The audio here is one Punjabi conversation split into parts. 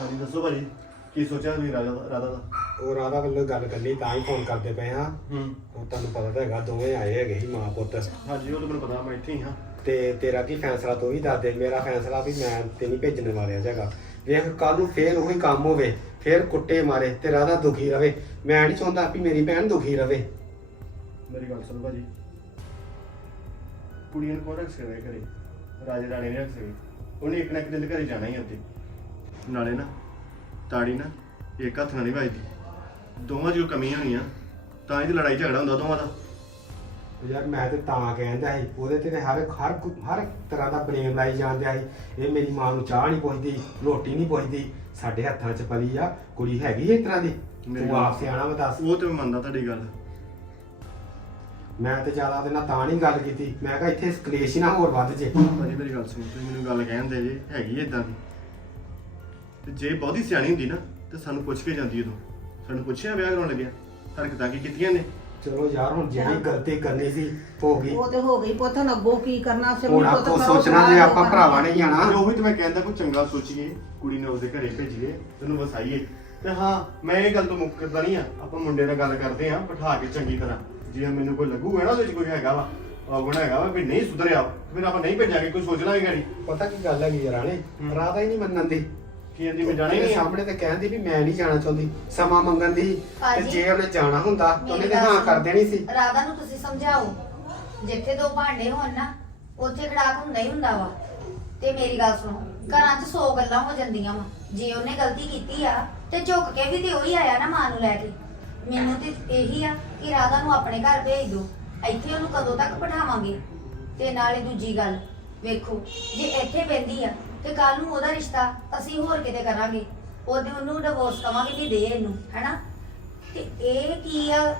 ਹਾਂਜੀ ਦੱਸੋ ਭਾਜੀ ਕੀ ਸੋਚਿਆ ਤੁਸੀਂ ਰਾਜਾ ਦਾ ਰਾਧਾ ਦਾ? ਉਹ ਰਾਧਾ ਵੱਲੋਂ ਗੱਲ ਕਰਨੀ ਤਾਂ ਹੀ ਫੋਨ ਕਰਦੇ ਪਏ ਹਾਂ। ਹੂੰ। ਤੁਹਾਨੂੰ ਪਤਾ ਤਾਂ ਹੈਗਾ ਦੋਵੇਂ ਆਏ ਹੈਗੇ ਸੀ ਮਾਂ ਪੁੱਤ। ਹਾਂਜੀ ਉਹ ਤਾਂ ਮੈਨੂੰ ਪਤਾ ਮੈਂ ਇੱਥੇ ਹੀ ਹਾਂ। ਤੇ ਤੇਰਾ ਕੀ ਫੈਸਲਾ ਤੂੰ ਵੀ ਦੱਸ ਦੇ। ਮੇਰਾ ਫੈਸਲਾ ਵੀ ਮੈਂ ਤੇ ਨਹੀਂ ਭੇਜਣ ਵਾਲਿਆ ਜਗਾ ਵੇਖ ਕੱਲ ਨੂੰ ਫੇਰ ਉਹੀ ਕੰਮ ਹੋਵੇ ਫੇਰ ਕੁੱਟੇ ਮਾਰੇ ਤੇ ਰਾਧਾ ਦੁਖੀ ਰਵੇ। ਮੈਂ ਨਹੀਂ ਚਾਹੁੰਦਾ ਵੀ ਮੇਰੀ ਭੈਣ ਦੁਖੀ ਰਵੇ। ਮੇਰੀ ਗੱਲ ਸੁਣੋ ਭਾਜੀ। ਕੁੜੀਆਂ ਨੂੰ ਕੌਣ ਰੱਖ ਸਕਦਾ ਹੈ ਘਰੇ? ਰਾਜੇ ਰਾਣੀ ਨੇ ਰੱਖ ਸਕਦੀ। ਉਹਨੇ ਇੱਕ ਨਾ ਇੱਕ ਦਿਨ ਘਰੇ ਜਾਣਾ ਹੀ ਉੱਤੇ ਨਾਲੇ ਨਾ ਤਾੜੀ ਨਾ ਇੱਕ ਹੱਥ ਨਾਲ ਨਹੀਂ ਵੱਜਦੀ। ਦੋਵਾਂ 'ਚ ਜੋ ਕਮੀਆਂ ਹੋਣੀਆਂ ਤਾਂ ਇਹ ਲੜਾਈ ਝਗੜਾ ਹੁੰਦਾ ਦੋਵਾਂ ਦਾ। ਯਾਰ ਮੈਂ ਤੇ ਤਾਂ ਕਹਿੰਦਾ ਸੀ ਉਹਦੇ ਤੇ ਤਾਂ ਹਰ ਹਰ ਕੁ- ਹਰ ਤਰ੍ਹਾਂ ਦਾ ਬਲੇਮ ਲਾਈ ਜਾਂਦਿਆ ਸੀ। ਇਹ ਮੇਰੀ ਮਾਂ ਨੂੰ ਚਾਹ ਨਹੀਂ ਪੁੱਛਦੀ ਰੋਟੀ ਨਹੀਂ ਪੁੱਛਦੀ ਸਾਡੇ ਹੱਥਾਂ 'ਚ ਪਲੀ ਆ ਕੁੜੀ ਹੈਗੀ ਇਸ ਤਰ੍ਹਾਂ ਦੀ? ਮੇਰੀ ਤੂੰ ਗੱਲ- ਆਪ ਸਿਆਣਾ ਵਾ ਦੱਸ। ਉਹ ਤੇ ਮੈਂ ਮੰਨਦਾ ਤੁਹਾਡੀ ਗੱਲ। ਮੈਂ ਤੇ ਜ਼ਿਆਦਾ ਉਹਦੇ ਨਾਲ ਤਾਂ ਨਹੀਂ ਗੱਲ ਕੀਤੀ। ਮੈਂ ਕਿਹਾ ਇੱਥੇ ਕਲੇਸ਼ ਹੀ ਨਾ ਹੋਰ ਵੱਧ ਜੇ। ਭਾਜੀ ਮੇਰੀ ਗੱਲ ਸੁਣੋ ਤੁਸੀਂ ਮੈਨੂੰ ਗੱਲ ਕਹਿੰਦੇ ਜੇ ਹੈਗੀ ਇਦਾਂ ਦੀ। ਤੇ ਜੇ ਬਹੁਤੀ ਸਿਆਣੀ ਹੁੰਦੀ ਨਾ ਤੇ ਸਾਨੂੰ ਪੁੱਛ ਕੇ ਜਾਂਦੀ ਉਦੋਂ। ਸਾਨੂੰ ਪੁੱਛਿਆ ਵਿਆਹ ਕਰਾਉਣ ਲੱਗਿਆ। ਹਰਕਤਾਂ ਕੀ ਕੀਤੀਆਂ ਨੇ? ਚਲੋ ਯਾਰ ਹੁਣ ਜਿਹੜੀ ਗਲਤੀ ਕਰਨੀ ਸੀ ਹੋ ਗਈ। ਉਹ ਤੇ ਹੋ ਗਈ ਪੁੱਤ ਹੁਣ ਅੱਗੋਂ ਕੀ ਕਰਨਾ ਸਿਰ ਹੁਣ ਆਪੋ ਸੋਚਣਾ ਜੇ ਆਪਾਂ ਭਰਾਵਾਂ ਨੇ ਜਾਣਾ। ਤੇ ਉਹੀ ਤੇ ਮੈਂ ਕਹਿੰਦਾ ਕੋਈ ਚੰਗਾ ਸੋਚੀਏ ਕੁੜੀ ਨੂੰ ਉਹਦੇ ਘਰੇ ਭੇਜੀਏ ਤੈਨੂੰ ਵਸਾਈਏ। ਤੇ ਹਾਂ ਮੈਂ ਇਹ ਗੱਲ ਤੋਂ ਮੁੱਕਰਦਾ ਨਹੀਂ ਆ। ਆਪਾਂ ਮੁੰਡੇ ਨਾਲ ਗੱਲ ਕਰਦੇ ਆ ਬਿਠਾ ਕੇ ਚੰਗੀ ਤਰ੍ਹਾਂ। ਜੇ ਮੈਨੂੰ ਕੋਈ ਲੱਗੂਗਾ ਨਾ ਉਹਦੇ ਵਿੱਚ ਕੋਈ ਹੈਗਾ ਵਾ ਔਗਣ ਹੈਗਾ ਵਾ ਵੀ ਨਹੀਂ ਸੁਧਰਿਆ ਫਿਰ ਆਪਾਂ ਨਹੀਂ ਭੇਜਾਂਗੇ ਕੋਈ ਸੋਚਣਾ ਵੀ ਗਾੜੀ ਪਤਾ ਕੀ ਗੱਲ ਹੈਗੀ ਰਾਣੇ? ਹੂੰ। ਰਾਧਾ ਹੀ ਨਹੀਂ ਮੰਨਣ ਦੀ। ਕੀ ਕਹਿੰਦੀ ਮੈਂ ਜਾਣਾ ਨਹੀਂ। ਸਾਹਮਣੇ ਤੇ ਕਹਿੰਦੀ ਵੀ ਮੈਂ ਨਹੀਂ ਜਾਣਾ ਚਾਹੁੰਦੀ ਸਮਾਂ ਮੰਗਣ ਦੀ ਤੇ ਭਾਜੀ, ਜੇ ਉਹਨੇ ਜਾਣਾ ਹੁੰਦਾ ਤਾਂ ਉਹਨੇ ਮੇਰੀ ਤੇ ਗੱਲ ਹਾਂ ਸੁਣੋ। ਕਰ ਦੇਣੀ ਸੀ। ਰਾਧਾ ਨੂੰ ਤੁਸੀਂ ਸਮਝਾਓ ਜਿੱਥੇ ਦੋ ਭਾਂਡੇ ਹੋਣ ਨਾ ਉੱਥੇ ਖੜਾਕ ਹੁੰਦਾ ਹੀ ਹੁੰਦਾ ਵਾ। ਤੇ ਮੇਰੀ ਗੱਲ ਸੁਣੋ ਘਰਾਂ 'ਚ 100 ਗੱਲਾਂ ਹੋ ਜਾਂਦੀਆਂ ਵਾ। ਜੇ ਉਹਨੇ ਗਲਤੀ ਕੀਤੀ ਆ ਤੇ ਝੁੱਕ ਕੇ ਵੀ ਤੇ ਉਹੀ ਆਇਆ ਨਾ ਮਾਂ ਨੂੰ ਲੈ ਕੇ। ਮੈਨੂੰ ਤੇ ਇਹੀ ਆ ਕਿ ਰਾਧਾ ਨੂੰ ਆਪਣੇ ਘਰ ਭੇਜ ਦਿਓ। ਇੱਥੇ ਉਹਨੂੰ ਕਦੋਂ ਤੱਕ ਬਿਠਾਵਾਂਗੇ? ਤੇ ਨਾਲੇ ਦੂਜੀ ਗੱਲ ਵੇਖੋ ਜੇ ਇੱਥੇ ਪੈਂਦੀ ਆ ਤੇ ਕੱਲ ਨੂੰ ਉਹਦਾ ਰਿਸ਼ਤਾ ਅਸੀਂ ਹੋਰ ਕਿਤੇ ਕਰਾਂਗੇ। ਉਹਦੇ ਉਹਨੂੰ ਡਿਵੋਰਸ ਕਵਾਂਗੇ ਵੀ ਦੇ ਇਹਨੂੰ, ਹੈਨਾ? ਤੇ ਇਹ ਕੀ ਆ?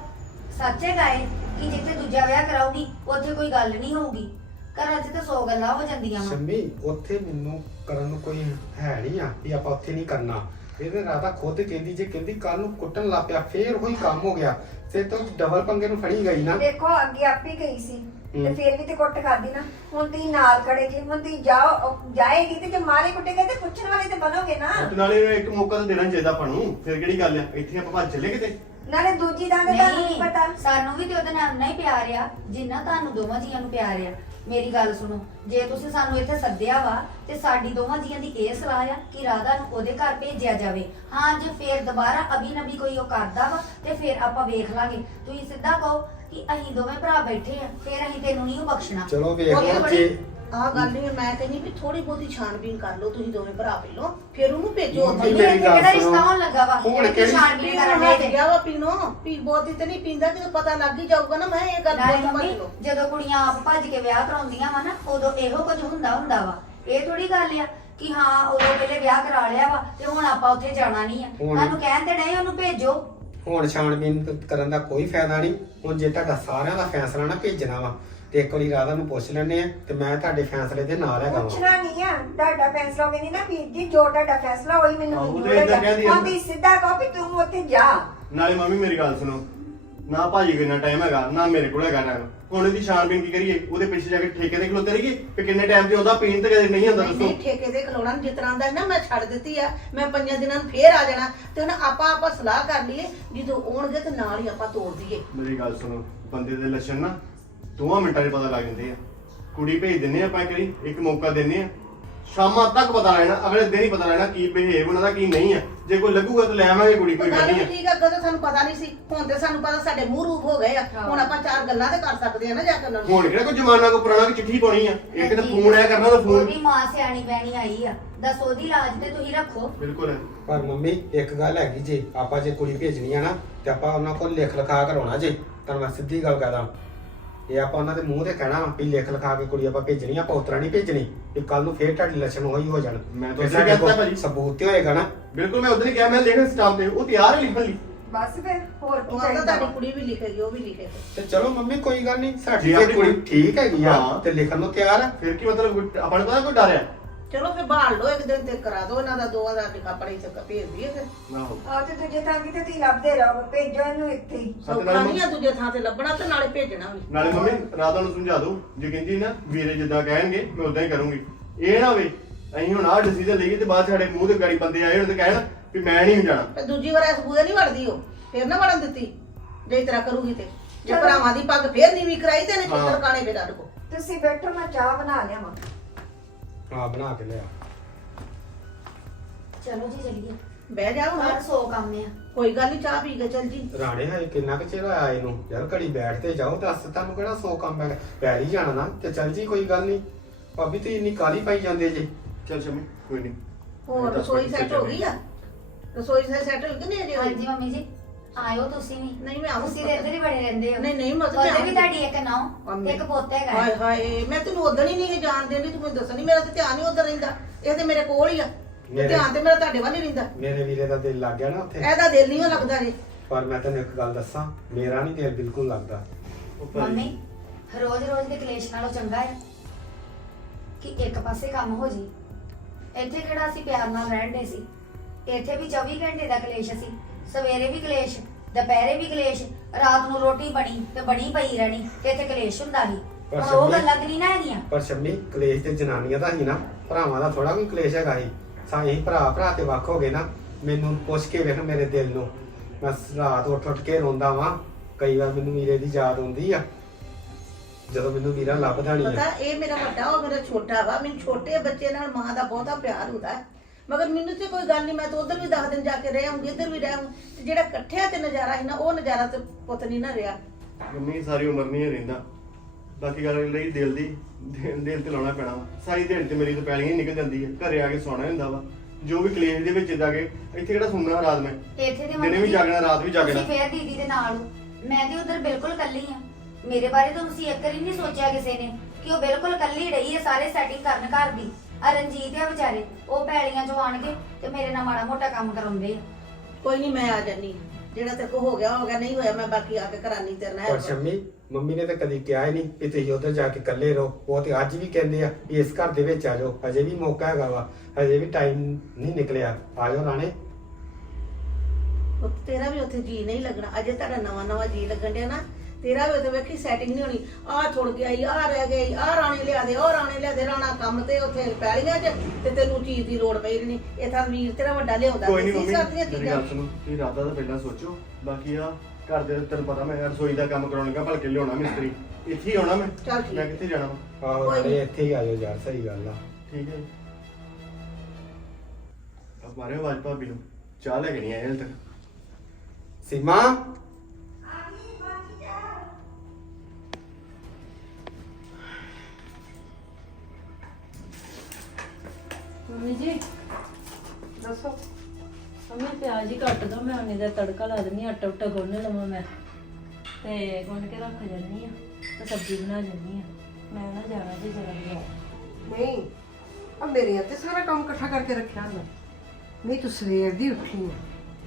ਸੱਚ ਹੈਗਾ ਏ ਕਿ ਜਿੱਥੇ ਦੂਜਾ ਵਿਆਹ ਕਰਾਉਗੀ ਉੱਥੇ ਕੋਈ ਗੱਲ ਨਹੀਂ ਹੋਊਗੀ। ਘਰਾਂ 'ਚ ਤਾਂ 100 ਗੱਲਾਂ ਹੋ ਜਾਂਦੀਆਂ ਵਾ। ਸ਼ੰਮੀ, ਉੱਥੇ ਮੈਨੂੰ ਕਰਨ ਨੂੰ ਕੋਈ ਹੈ ਨਹੀਂ ਆ ਵੀ ਆਪਾਂ ਉੱਥੇ ਨਹੀਂ ਕਰਨਾ। ਇਹਦੇ ਰਾਧਾ ਖੁਦ ਕਹਿੰਦੀ ਜੇ ਕਹਿੰਦੀ ਕੱਲ ਨੂੰ ਕੁੱਟਣ ਲੱਗ ਪਿਆ ਫੇਰ ਉਹੀ ਕੰਮ ਹੋ ਗਿਆ। ਤੇ ਤੂੰ ਡਬਲ ਪੰਗੇ ਨੂੰ ਫੜੀ ਗਈ ਨਾ। ਦੇਖੋ ਅੱਗੇ ਆਪੀ ਗਈ ਸੀ ਤੇ ਹੂੰ। ਫਿਰ ਵੀ ਤੇ ਕੁੱਟ ਖਾਦੀ ਨਾ। ਹੁਣ ਤੁਸੀਂ ਨਾਲ ਖੜੇ ਜੀ ਹੁਣ ਤੁਸੀਂ ਜਾਓ ਉਹ ਜਾਏਗੀ ਤੇ ਜੇ ਮਾਰੇ ਕੁੱਟੇਗੇ ਤੇ ਪੁੱਛਣ ਵਾਲੇ ਤੇ ਬਣੋਗੇ ਨਾ। ਤੇ ਨਾਲੇ ਇਹਨੂੰ ਇੱਕ ਮੌਕਾ ਤਾਂ ਦੇਣਾ ਚਾਹੀਦਾ ਆਪਾਂ ਨੂੰ। ਫਿਰ ਕਿਹੜੀ ਗੱਲ ਆ? ਇੱਥੇ ਆਪਾਂ ਭੱਜ ਚੱਲੇ ਕਿਤੇ? ਨਾਲੇ ਦੂਜੀ ਦਾ ਤਾਂ ਤੁਹਾਨੂੰ ਨਹੀਂ ਪਤਾ? ਸਾਨੂੰ ਵੀ ਤੇ ਉਹਦੇ ਨਾਲ ਨਹੀਂ ਪਿਆਰ ਆ ਜਿੰਨਾ ਤੁਹਾਨੂੰ ਦੋਵਾਂ ਜੀਆਂ ਨੂੰ ਪਿਆਰ ਆ। ਮੇਰੀ ਗੱਲ ਸੁਣੋ ਜੇ ਤੁਸੀਂ ਸਾਨੂੰ ਇੱਥੇ ਸੱਦਿਆ ਵਾ ਤੇ ਸਾਡੀ ਦੋਵਾਂ ਜੀਆਂ ਦੀ ਇਹ ਸਲਾਹ ਆ ਕਿ ਰਾਧਾ ਨੂੰ ਉਹਦੇ ਘਰ ਭੇਜਿਆ ਜਾਵੇ। ਹਾਂ ਜੇ ਫੇਰ ਦੁਬਾਰਾ ਅਭੀ ਨਬੀ ਕੋਈ ਉਹ ਕਰਦਾ ਵਾ ਤੇ ਫੇਰ ਆਪਾਂ ਵੇਖ ਲਾਂਗੇ। ਤੁਸੀਂ ਸਿੱਧਾ ਕਹੋ ਕਿ ਅਸੀਂ ਦੋਵੇਂ ਭਰਾ ਬੈਠੇ ਆ ਫੇਰ ਅਸੀਂ ਤੈਨੂੰ ਨਹੀਂ ਉਹ ਬਖਸ਼ਣਾ। ਚਲੋ ਵੇਖ ਲਓ ਜੇ ਆਹ ਗੱਲ ਨਹੀਂ ਮੈਂ ਕਹਿੰਦੀ ਵੀ ਥੋੜੀ ਬਹੁਤੀ ਛਾਣਬੀਨ ਕਰ ਲਓ ਤੁਸੀਂ ਦੋਵੇਂ ਭਰਾ ਪਹਿਲੋਂ ਫਿਰ ਉਹਨੂੰ ਭੇਜੋ ਉੱਥੇ। ਨਹੀਂ, ਮੇਰੀ ਇੱਥੇ ਗੱਲ ਕਿਹੜਾ ਸੁਣੋ। ਰਿਸ਼ਤਾ ਹੋਣ ਲੱਗਾ ਵਾ ਹੁਣ ਕਿਹੜੀ- ਛਾਣਬੀਨ ਪੀਣਾ ਕਰਨ ਦੇ ਗਿਆ ਵਾ ਪੀਣੋ ਪੀ ਬਹੁਤੀ ਤੇ ਨਹੀਂ ਪੀਂਦਾ ਜਦੋਂ ਪਤਾ ਲੱਗ ਹੀ ਜਾਊਗਾ ਨਾ ਮੈਂ ਇਹ ਗੱਲ ਨਾਲੇ ਬਹੁਤ ਮੰਮੀ ਮੰਨ ਲਓ ਜਦੋਂ ਕੁੜੀਆਂ ਆਪ ਭੱਜ ਕੇ ਵਿਆਹ ਕਰਾਉਂਦੀਆਂ ਵਾ ਨਾ ਉਦੋਂ ਇਹੋ ਕੁਝ ਹੁੰਦਾ ਹੁੰਦਾ ਵਾ। ਇਹ ਥੋੜੀ ਗੱਲ ਆ ਕਿ ਹਾਂ ਉਦੋਂ ਪਹਿਲੇ ਵਿਆਹ ਕਰਾ ਲਿਆ ਵਾ ਤੇ ਹੁਣ ਆਪਾਂ ਉੱਥੇ ਜਾਣਾ ਨਹੀਂ ਆ। ਹੁਣ- ਤੁਹਾਨੂੰ ਕਹਿਣ ਤੇ ਨਹੀਂ ਉਹਨੂੰ ਭੇਜੋ। ਹੁਣ ਛਾਣਬੀਨ ਕਰਨ ਦਾ ਕੋਈ ਫਾਇਦਾ ਨਹੀਂ। ਹੁਣ ਜੇ ਤੁਹਾਡਾ ਸਾਰਿਆਂ ਦਾ ਫੈਸਲਾ ਨਾ ਭੇਜਣਾ ਵਾ ਤੇ ਇੱਕ ਵਾਰੀ ਰਾਧਾ ਨੂੰ ਪੁੱਛ ਲੈਣੇ ਆ ਤੇ ਮੈਂ ਤੁਹਾਡੇ ਫੈਸਲੇ ਦੇ ਨਾਲ ਹੈਗਾ ਵਾ। ਪੁੱਛਣਾ ਨਹੀਂ ਆ ਤੁਹਾਡਾ ਫੈਸਲਾ ਕਹਿੰਦੀ ਨਾ ਵੀਰ ਜੀ ਜੋ ਤੁਹਾਡਾ ਫੈਸਲਾ ਹੋਈ ਮੈਨੂੰ ਆਹੋ, ਮਨਜ਼ੂਰ ਤੇ ਏਦਾਂ ਕਹਿੰਦੀ ਤੁਸੀਂ ਸਿੱਧਾ ਕਹੋ ਵੀ ਤੂੰ ਉੱਥੇ ਜਾ। ਨਾਲੇ ਮੰਮੀ ਮੇਰੀ ਗੱਲ ਸੁਣੋ ਨਾ ਭਾਜੀ ਕੋਲ ਨਾ ਟਾਈਮ ਹੈਗਾ ਨਾ ਮੇਰੇ ਕੋਲ ਹੈਗਾ ਨਾ ਹੁਣ ਇਹਦੀ ਛਾਣਬੀਨ ਕੀ ਕਰੀਏ? ਉਹਦੇ ਪਿੱਛੇ ਜਾ ਕੇ ਠੇਕੇ ਤੇ ਖਲੋਤੇ ਰਹੀਏ? ਕਿ ਕਿੰਨੇ ਟਾਈਮ ਤੇ ਉਹਦਾ ਪੀਣ ਤੇ ਕਦੇ ਨਹੀਂ ਹੁੰਦਾ ਨਹੀਂ ਦੱਸੋ? ਨਹੀਂ ਠੇਕੇ ਦੇ ਖਲੋਣਾ ਨੂੰ ਜਿਸ ਤਰ੍ਹਾਂ ਦਾ ਨਾ ਮੈਂ ਛੱਡ ਦਿੱਤੀ ਆ ਮੈਂ ਪੰਜਾਂ ਦਿਨਾਂ ਨੂੰ ਫੇਰ ਆ ਜਾਣਾ ਤੇ ਹੁਣ ਆਪਾਂ ਆਪਾਂ ਸਲਾਹ ਕਰ ਲਈਏ ਜਦੋਂ ਆਉਣਗੇ ਤੇ ਨਾਲ ਹੀ ਆਪਾਂ ਤੋੜ ਦਈਏ। ਮੇਰੀ ਗੱਲ ਸੁਣੋ ਬੰਦੇ ਦੇ ਲੱਛਣ ਨਾ ਦੋਵਾਂ ਮਿੰਟਾਂ 'ਚ ਪਤਾ ਲੱਗ ਜਾਂਦੇ ਆ। ਕੁੜੀ ਭੇਜ ਦਿੰਨੇ ਆ ਆਪਾਂ ਇੱਕ ਵਾਰੀ ਇੱਕ ਮੌਕਾ ਦਿੰਨੇ ਆ। ਸ਼ਾਮਾਂ ਤੱਕ ਪਤਾ ਲੈਣਾ ਅਗਲੇ ਦਿਨ ਹੀ ਪਤਾ ਲੈਣਾ ਕੀ ਬਿਹੇਵ ਉਹਨਾਂ ਦਾ ਕੀ ਨਹੀਂ ਆ। ਜੇ ਕੋਈ ਲੱਗੂਗਾ ਤਾਂ ਲੈ ਆਵਾਂਗੇ ਕੁੜੀ ਕੋਈ ਗੱਲ ਗੱਲ ਨਹੀਂ ਆ। ਠੀਕ ਆ ਕਦੋਂ ਸਾਨੂੰ ਪਤਾ ਨਹੀਂ ਸੀ। ਹੁਣ ਤੇ ਸਾਨੂੰ ਪਤਾ ਸਾਡੇ ਮੂੰਹ ਰੂਪ ਹੋ ਗਏ ਆ। ਹੁਣ ਆਪਾਂ ਚਾਰ ਗੱਲਾਂ ਤੇ ਕਰ ਸਕਦੇ ਆ ਨਾ ਜਾ ਕੇ ਉਹਨਾਂ ਨੂੰ। ਹੁਣ ਕਿਹੜਾ ਕੋਈ ਜ਼ਮਾਨਾ ਕੋ ਪੁਰਾਣਾ ਕਿ ਚਿੱਠੀ ਪਾਉਣੀ ਆ? ਇੱਕ ਤਾਂ ਫੋਨ ਆਇਆ ਕਰਨਾ ਤਾਂ ਫੋਨ ਉਹਦੀ ਮਾਂ ਸਿਆਣੀ ਬਹਿਣੀ ਆਈ ਆ। ਦੱਸ ਉਹਦੀ ਲਾਜ ਤੇ ਤੁਸੀਂ ਰੱਖੋ। ਬਿਲਕੁਲ ਹੈ। ਪਰ ਮੰਮੀ ਇੱਕ ਗੱਲ ਹੈਗੀ ਜੇ ਆਪਾਂ ਜੇ ਕੁੜੀ ਭੇਜਣੀ ਆ ਨਾ ਤੇ ਆਪਾਂ ਉਹਨਾਂ ਕੋਲ ਲਿਖ ਲਿਖਾ ਕਰਾਉਣਾ ਜੇ। ਤੁਹਾਨੂੰ ਮੈਂ ਸਿੱਧੀ ਗੱਲ ਕਹਦਾ। ਇਹ ਆਪਾਂ ਉਹਨਾਂ ਦੇ ਮੂੰਹ ਤੇ ਕਹਿਣਾ ਵਾ ਵੀ ਲਿਖ ਲਿਖਾ ਕੇ ਕੁੜੀ ਆਪਾਂ ਭੇਜਣੀ ਆ ਆਪਾਂ ਉਤਰਾ ਨਹੀਂ ਭੇਜਣੀ ਵੀ ਕੱਲ ਨੂੰ ਫੇਰ ਤੁਹਾਡੀ ਲੱਛਣ ਉਹੀ ਹੋ ਜਾਣ। ਮੈਂ ਤਾਂ ਉਸੇ ਭਾਜੀ। ਸਬੂਤ ਤੇ ਹੋਏਗਾ ਨਾ। ਬਿਲਕੁਲ ਮੈਂ ਉਦੋਂ ਹੀ ਕਿਹਾ ਮੈਂ ਲਿਖਣ ਸਟਾਮ ਤੇ ਉਹ ਤਿਆਰ ਹੈ ਲਿਖਣ ਲਈ। ਬਸ ਫਿਰ ਹੋਰ ਕੀ ਉਹ ਕਹਿੰਦਾ ਤੁਹਾਡੀ ਕੁੜੀ ਵੀ ਲਿਖੇਗੀ ਉਹ ਵੀ ਲਿਖੇਗੀ। ਤੇ ਚਲੋ ਮੰਮੀ ਕੋਈ ਗੱਲ ਨਹੀਂ ਸਾਡੀ ਜੇ ਕੁੜੀ ਠੀਕ ਹੈਗੀ ਆ। ਤੇ ਲਿਖਣ ਨੂੰ ਤਿਆਰ ਆ। ਫਿਰ ਕੀ ਮਤਲਬ ਆਪਾਂ ਨੂੰ ਪਤਾ ਕੋਈ ਡਰ ਆ ਚਲੋ ਫਿਰ ਬਾਹਰ ਲਓ ਇੱਕ ਦਿਨ ਤੇ ਕਰਾ ਦਿਓ ਇਹਨਾਂ ਦਾ ਦੋਵਾਂ ਦਾ ਕੱਪੜੇ ਚੱਕ ਭੇਜ ਦਈਏ ਫਿਰ। ਆਹੋ। ਆ ਤੇ ਦੂਜੇ ਥਾਂ ਕਿਤੇ ਤੁਸੀਂ ਲੱਭਦੇ ਰਹੋ ਭੇਜੋ ਇਹਨੂੰ ਇੱਥੇ ਹੀ। ਹਾਂ ਤੇ ਸੌਖਾ ਨਾਲੇ ਨਹੀਂ ਆ ਦੂਜੇ ਥਾਂ ਤੇ ਲੱਭਣਾ ਤੇ ਨਾਲੇ ਭੇਜਣਾ ਵੀ। ਨਾਲੇ ਮੰਮੀ ਰਾਧਾ ਨੂੰ ਸਮਝਾ ਦਿਓ ਜੇ ਕਹਿੰਦੀ ਨਾ ਵੀਰੇ ਜਿੱਦਾਂ ਕਹਿਣਗੇ ਮੈਂ ਉਦਾਂ ਹੀ ਕਰੂੰਗੀ। ਇਹ ਨਾ ਹੋਵੇ ਅਸੀਂ ਹੁਣ ਆਹ ਡਿਸੀਜਨ ਲਈਏ ਤੇ ਬਾਅਦ 'ਚ ਸਾਡੇ ਮੂੰਹ ਤੇ ਗਾੜੀ ਬੰਦੇ ਆਏ ਹੋਣ ਤੇ ਕਹਿਣ ਵੀ ਮੈਂ ਨਹੀਂ ਜਾਣਾ। ਤੇ ਦੂਜੀ ਵਾਰ ਇਸ ਬੂਏ ਨਹੀਂ ਵੜਦੀ ਉਹ ਫੇਰ ਨਾ ਵੜਨ ਦਿੱਤੀ ਜੇ ਇਸ ਤਰ੍ਹਾਂ ਕਰੂਗੀ ਤੇ। ਜੇ। ਭਰਾਵਾਂ ਦੀ ਪੱਗ ਫੇਰ ਨਹੀਂ ਵੀ ਕਰਾਈ ਤੇ ਨੇ ਹਾਂ। ਚਿੱਤਰ ਕਾਣੇ ਫੇਰ ਅੜਕੋ ਤੁਸੀਂ ਬੈਠੋ ਮੈਂ ਚਾਹ ਬਣਾ ਲਿਆਵਾਂ। ਹਾਂ ਬਣਾ ਕੇ ਲਿਆ। ਚਲੋ ਜੀ ਚੱਲੀਏ। ਬਹਿ ਜਾ ਬਾਹਰ ਹੁਣ ਸੌ ਕੰਮ ਆ। ਕੋਈ ਗੱਲ ਨਹੀਂ ਚਾਹ ਪੀ ਕੇ ਚੱਲ ਜੀ। ਰਾਣੇ ਹਜੇ ਕਿੰਨਾ ਕੁ ਚਿਰ ਹੋਇਆ ਇਹਨੂੰ? ਯਾਰ ਘੜੀ ਬੈਠ ਤੇ ਜਾਓ ਦੱਸ ਤੁਹਾਨੂੰ ਕਿਹੜਾ ਸੌ ਕੰਮ ਪੈ ਪੈ ਹੀ ਜਾਣਾ ਨਾ ਤੇ ਚੱਲ ਜੀ ਕੋਈ ਗੱਲ ਨਹੀਂ ਭਾਬੀ ਤੇ ਇੰਨੀ ਕਾਲੀ ਪਾਈ ਜਾਂਦੇ ਜੇ। ਚੱਲ ਸ਼ਮੀ ਕੋਈ ਨਹੀਂ ਹੋਰ ਰਸੋਈ ਸੈੱਟ ਹੋ ਗਈ ਆ? ਰਸੋਈ ਸੈੱਟ ਹੋ ਗਈ ਕਿ ਨਹੀਂ ਅਜੇ? ਹਾਂਜੀ ਮੰਮੀ ਜੀ। ਆਇਓ ਤੁਸੀਂ ਵੀ। ਨਹੀਂ ਮੈਂ ਆਊਂ ਤੁਸੀਂ ਤੇ ਇੱਧਰ ਹੀ ਬੜੇ ਰਹਿੰਦੇ ਹੋ। ਨਹੀਂ ਨਹੀਂ ਮਤਲਬ ਉਹਦੇ ਵੀ ਤੁਹਾਡੀ ਇੱਕ ਨੌ। ਇੱਕ ਪੋਤਾ ਹੈਗਾ ਹਾਏ ਹਾਏ ਮੈਂ ਤੈਨੂੰ ਉਦੋਂ ਹੀ ਨਹੀਂ ਜਾਣ ਦੇਣੀ ਤੂੰ ਮੈਨੂੰ ਦੱਸਣੀ ਮੇਰਾ ਤੇ ਧਿਆਨ ਹੀ ਉਧਰ ਰਹਿੰਦਾ। ਇਹ ਤੇ ਮੇਰੇ ਕੋਲ ਹੀ ਆ। ਤੇ ਮੇਰੇ- ਧਿਆਨ ਤੇ ਮੇਰਾ ਤੁਹਾਡੇ ਵੱਲ ਹੀ ਰਹਿੰਦਾ। ਮੇਰੇ ਵੀਰੇ ਦਾ ਦਿਲ ਲੱਗ ਗਿਆ ਨਾ ਉੱਥੇ। ਇਹਦਾ ਦਿਲ ਨਹੀਂ ਲੱਗਦਾ ਜੀ। ਪਰ ਮੈਂ ਤੈਨੂੰ ਇੱਕ ਗੱਲ ਦੱਸਾਂ ਮੇਰਾ ਨਹੀਂ ਦਿਲ ਬਿਲਕੁਲ ਲੱਗਦਾ। ਮੰਮੀ ਰੋਜ਼ ਰੋਜ਼ ਦੇ ਕਲੇਸ਼ ਨਾਲੋਂ ਚੰਗਾ ਹੈ ਕਿ ਇੱਕ ਪਾਸੇ ਕੰਮ ਹੋ ਜੀ। ਇੱਥੇ ਕਿਹੜਾ ਅਸੀਂ ਪਿਆਰ ਨਾਲ ਰਹਿੰਦੇ ਸੀ? ਇੱਥੇ ਵੀ 24 ਘੰਟੇ ਦਾ ਕਲੇਸ਼ ਸੀ। ਸਵੇਰੇ ਵੀ ਕਲੇਸ਼ ਦੁਪਹਿਰੇ ਵੀ ਕਲੇਸ਼ ਰਾਤ ਨੂੰ ਰੋਟੀ ਬਣੀ ਤੇ ਬਣੀ ਪਈ ਰਹਿਣੀ ਤੇ ਇੱਥੇ ਕਲੇਸ਼ ਹੁੰਦਾ ਸੀ। ਪਰ ਹੁਣ ਉਹ ਸ਼ੰਮੀ- ਗੱਲਾਂ ਤੇ ਨਹੀਂ ਨਾ ਹੈਗੀਆਂ। ਪਰ ਸ਼ੰਮੀ ਕਲੇਸ਼ ਤੇ ਜਨਾਨੀਆਂ ਦਾ ਹੀ ਨਾ ਭਰਾਵਾਂ ਦਾ ਥੋੜਾ ਕੋਈ ਕਲੇਸ਼ ਹੈਗਾ ਹੀ ਸਾਈ ਭਰਾ ਭਰਾ ਤੇ ਵੱਖ ਹੋ ਗਏ ਨਾ ਮੈਨੂੰ ਪੁੱਛ ਕੇ ਵੇਖ ਮੇਰੇ ਦਿਲ ਨੂੰ। ਮੈਂ ਰਾਤ ਉੱਠ ਉੱਠ ਕੇ ਰੋਂਦਾ ਵਾਂ ਕਈ ਵਾਰ ਮੈਨੂੰ ਵੀਰੇ ਦੀ ਯਾਦ ਆਉਂਦੀ ਆ ਜਦੋਂ ਮੈਨੂੰ ਵੀਰਾ ਲੱਭਦਾ ਨਹੀਂ ਪਤਾ ਇਹ ਮੇਰਾ ਵੱਡਾ ਉਹ ਮੇਰਾ ਛੋਟਾ ਵਾ ਮੈਨੂੰ ਛੋਟੇ ਬੱਚੇ ਨਾਲ ਮਾਂ ਦਾ ਬਹੁਤਾ ਪਿਆਰ ਹੁੰਦਾ। ਹੈ ਮਗਰ ਮੈਨੂੰ ਤੇ ਕੋਈ ਗੱਲ ਨਹੀਂ ਮੈਂ ਤਾਂ ਉਧਰ ਵੀ 10 ਦਿਨ ਜਾ ਕੇ ਰਹਿ ਆਉਂਗੀ ਇੱਧਰ ਵੀ ਰਹਿ ਆਊਂ ਤੇ ਜਿਹੜਾ ਇਕੱਠਿਆਂ ਤੇ ਨਜ਼ਾਰਾ ਸੀ ਨਾ ਉਹ ਨਜ਼ਾਰਾ ਤੇ ਪੁੱਤ ਨਹੀਂ ਨਾ ਰਿਹਾ। ਮੰਮੀ ਸਾਰੀ ਉਮਰ ਨਹੀਂ ਰਹਿੰਦਾ। ਬਾਕੀ ਗੱਲ ਰਹੀ ਦਿਲ ਦੀ ਦਿਲ ਦਿਲ ਤੇ ਲਾਉਣਾ ਪੈਣਾ ਵਾ। ਸਾਰੀ ਦਿਹਾੜੀ ਤੇ ਮੇਰੀ ਤਾਂ ਪੈਲੀਆਂ ਹੀ ਨਿਕਲ ਜਾਂਦੀ ਹੈ ਘਰੇ ਆ ਕੇ ਸੌਣਾ ਹੁੰਦਾ ਵਾ। ਜੋ ਵੀ ਕਲੇਸ਼ ਦੇ ਵਿੱਚ ਇਦਾਂ ਕੇ ਇੱਥੇ ਕਿਹੜਾ ਸੁਣਨਾ ਰਾਤ ਮੈਂ? ਇੱਥੇ ਤੇ ਦਿਨੇ ਵੀ ਜੀ, ਜਾਗਣਾ ਰਾਤ ਵੀ ਜਾਗਣਾ। ਤੁਸੀਂ ਫੇਰ ਦੀਦੀ ਦੇ ਨਾਲ ਹੋ। ਮੈਂ ਤੇ ਉਧਰ ਬਿਲਕੁਲ ਕੱਲੀ ਆ। ਮੇਰੇ ਬਾਰੇ ਤਾਂ ਤੁਸੀਂ ਇੱਕ ਵਾਰੀ ਨਹੀਂ ਸੋਚਿਆ ਕਿਸੇ ਨੇ ਕਿ ਉਹ ਬਿਲਕੁਲ ਕੱਲੀ ਰਹੀ ਹੈ ਸਾਰੇ ਸੈਟਿੰਗ ਕਰਨ ਘਰ ਦੀ। ਆ ਰਣਜੀਤ ਆ ਵਿਚਾਰੇ ਉਹ ਪੈਲੀਆਂ ਚੋਂ ਆਣ ਕੇ ਤੇ ਮੇਰੇ ਨਾਲ ਮਾੜਾ ਮੋਟਾ ਕੰਮ ਕਰਾਉਂਦੇ ਆ। ਕੋਈ ਨਹੀਂ ਮੈਂ ਆ ਜਾਨੀ। ਜਿਹੜਾ ਤੇਰੇ ਕੋ ਹੋ ਗਿਆ ਹੋ ਗਿਆ ਨਹੀਂ ਹੋਇਆ ਮੈਂ ਬਾਕੀ ਆ ਕੇ ਕਰਾਨੀ ਤੇਰੇ ਨਾਲ ਪਰ ਸ਼ੰਮੀ ਮੰਮੀ ਨੇ ਤਾਂ ਕਦੀ ਕਿਹਾ ਹੀ ਨਹੀਂ ਕਿ ਤੁਸੀਂ ਉਧਰ ਜਾ ਕੇ ਇਕੱਲੇ ਰਹੋ। ਉਹ ਤੇ ਅੱਜ ਵੀ ਕਹਿੰਦੇ ਆ ਵੀ ਇਸ ਘਰ ਦੇ ਵਿੱਚ ਆ ਜਾਓ। ਹਜੇ ਵੀ ਮੌਕਾ ਹੈਗਾ ਵਾ। ਹਜੇ ਵੀ ਟਾਈਮ ਨਹੀਂ ਨਿਕਲਿਆ। ਆ ਜਾਓ ਰਾਣੇ। ਉਹ ਤੇਰਾ ਵੀ ਉੱਥੇ ਜੀ ਨਹੀਂ ਲੱਗਣਾ। ਅਜੇ ਤੁਹਾਡਾ ਨਵਾਂ ਨਵਾਂ ਜੀ ਲੱਗਣ ਡਿਆ ਨਾ। ਤੇਰਾ ਵੀ ਉੱਥੇ ਵੇਖੀ ਸੈਟਿੰਗ ਨਹੀਂ ਹੋਣੀ। ਆਹ ਛੁੱਟ ਕੇ ਆਈ ਆਹ ਰਹਿ ਗਈ ਆਹ ਰਾਣੇ ਲਿਆ ਦੇ ਉਹ ਰਾਣੇ ਲਿਆ ਦੇ ਰਾਣਾ ਕੰਮ ਤੇ ਉੱਥੇ ਪੈਲੀਆਂ 'ਚ ਤੇ ਤੈਨੂੰ ਚੀਜ਼ ਦੀ ਲੋੜ ਪਈ ਨਹੀਂ ਇਹ ਤਾਂ ਵੀਰ ਤੇਰਾ ਵੱਡਾ ਲਿਆਉਂਦਾ ਕੋਈ ਨਹੀਂ ਮੰਮੀ ਮੇਰੀ ਗੱਲ ਸੁਣੋ ਤੁਸੀਂ ਰਾਤ ਦਾ ਤਾਂ ਪਹਿਲਾਂ ਸੋਚੋ। ਬਾਕੀ ਆ ਘਰ ਦੇ ਤੈਨੂੰ ਪਤਾ ਮੈਂ ਰਸੋਈ ਦਾ ਕੰਮ ਕਰਾਉਣ ਲੱਗਾ ਭਲਕੇ ਲਿਆਉਣਾ ਮਿਸਤਰੀ। ਇੱਥੇ ਹੀ ਆਉਣਾ ਮੈਂ। ਚੱਲ ਠੀਕ। ਮੈਂ ਕਿੱਥੇ ਜਾਣਾ ਵਾ? ਆਹੋ। ਇੱਥੇ ਹੀ ਆ ਜਾਓ ਯਾਰ ਸਹੀ ਗੱਲ ਆ। ਠੀਕ ਹੈ। ਅਬ ਮਾਰੇ ਆਵਾਜ਼ ਭਾਬੀ ਨੂੰ। ਚਾਹ ਲੈ ਕੇ ਨਹੀਂ ਆਏ ਹਲ ਤੱਕ। ਸੀਮਾ? ਮੰਮੀ ਜੀ, ਦੱਸੋ। ਮੰਮੀ, ਪਿਆਜ਼ ਹੀ ਕੱਟ ਦੋ, ਮੈਂ ਉਹਨੇ ਦਾ ਤੜਕਾ ਲਾ ਦਿੰਦੀ ਹਾਂ ਆਟਾ ਉਟਾ ਗੁੰਨ ਲਵਾਂ ਮੈਂ। ਤੇ ਗੁੰਨ ਕੇ ਰੱਖ ਜੰਨੀ ਆ, ਤੇ ਸਬਜ਼ੀ ਬਣਾ ਜੰਨੀ ਆ। ਮੈਂ ਨਾ ਜਾਣਾ ਜੀ ਜਰਾ ਨਹੀਂ ਆ ਮੇਰੇ ਤੇ ਸਾਰਾ ਕੰਮ ਇਕੱਠਾ ਕਰਕੇ ਰੱਖਿਆ ਹੁੰਦਾ ਨਹੀਂ, ਤੂੰ ਸਵੇਰ ਦੀ ਉੱਠੀ ਹੈ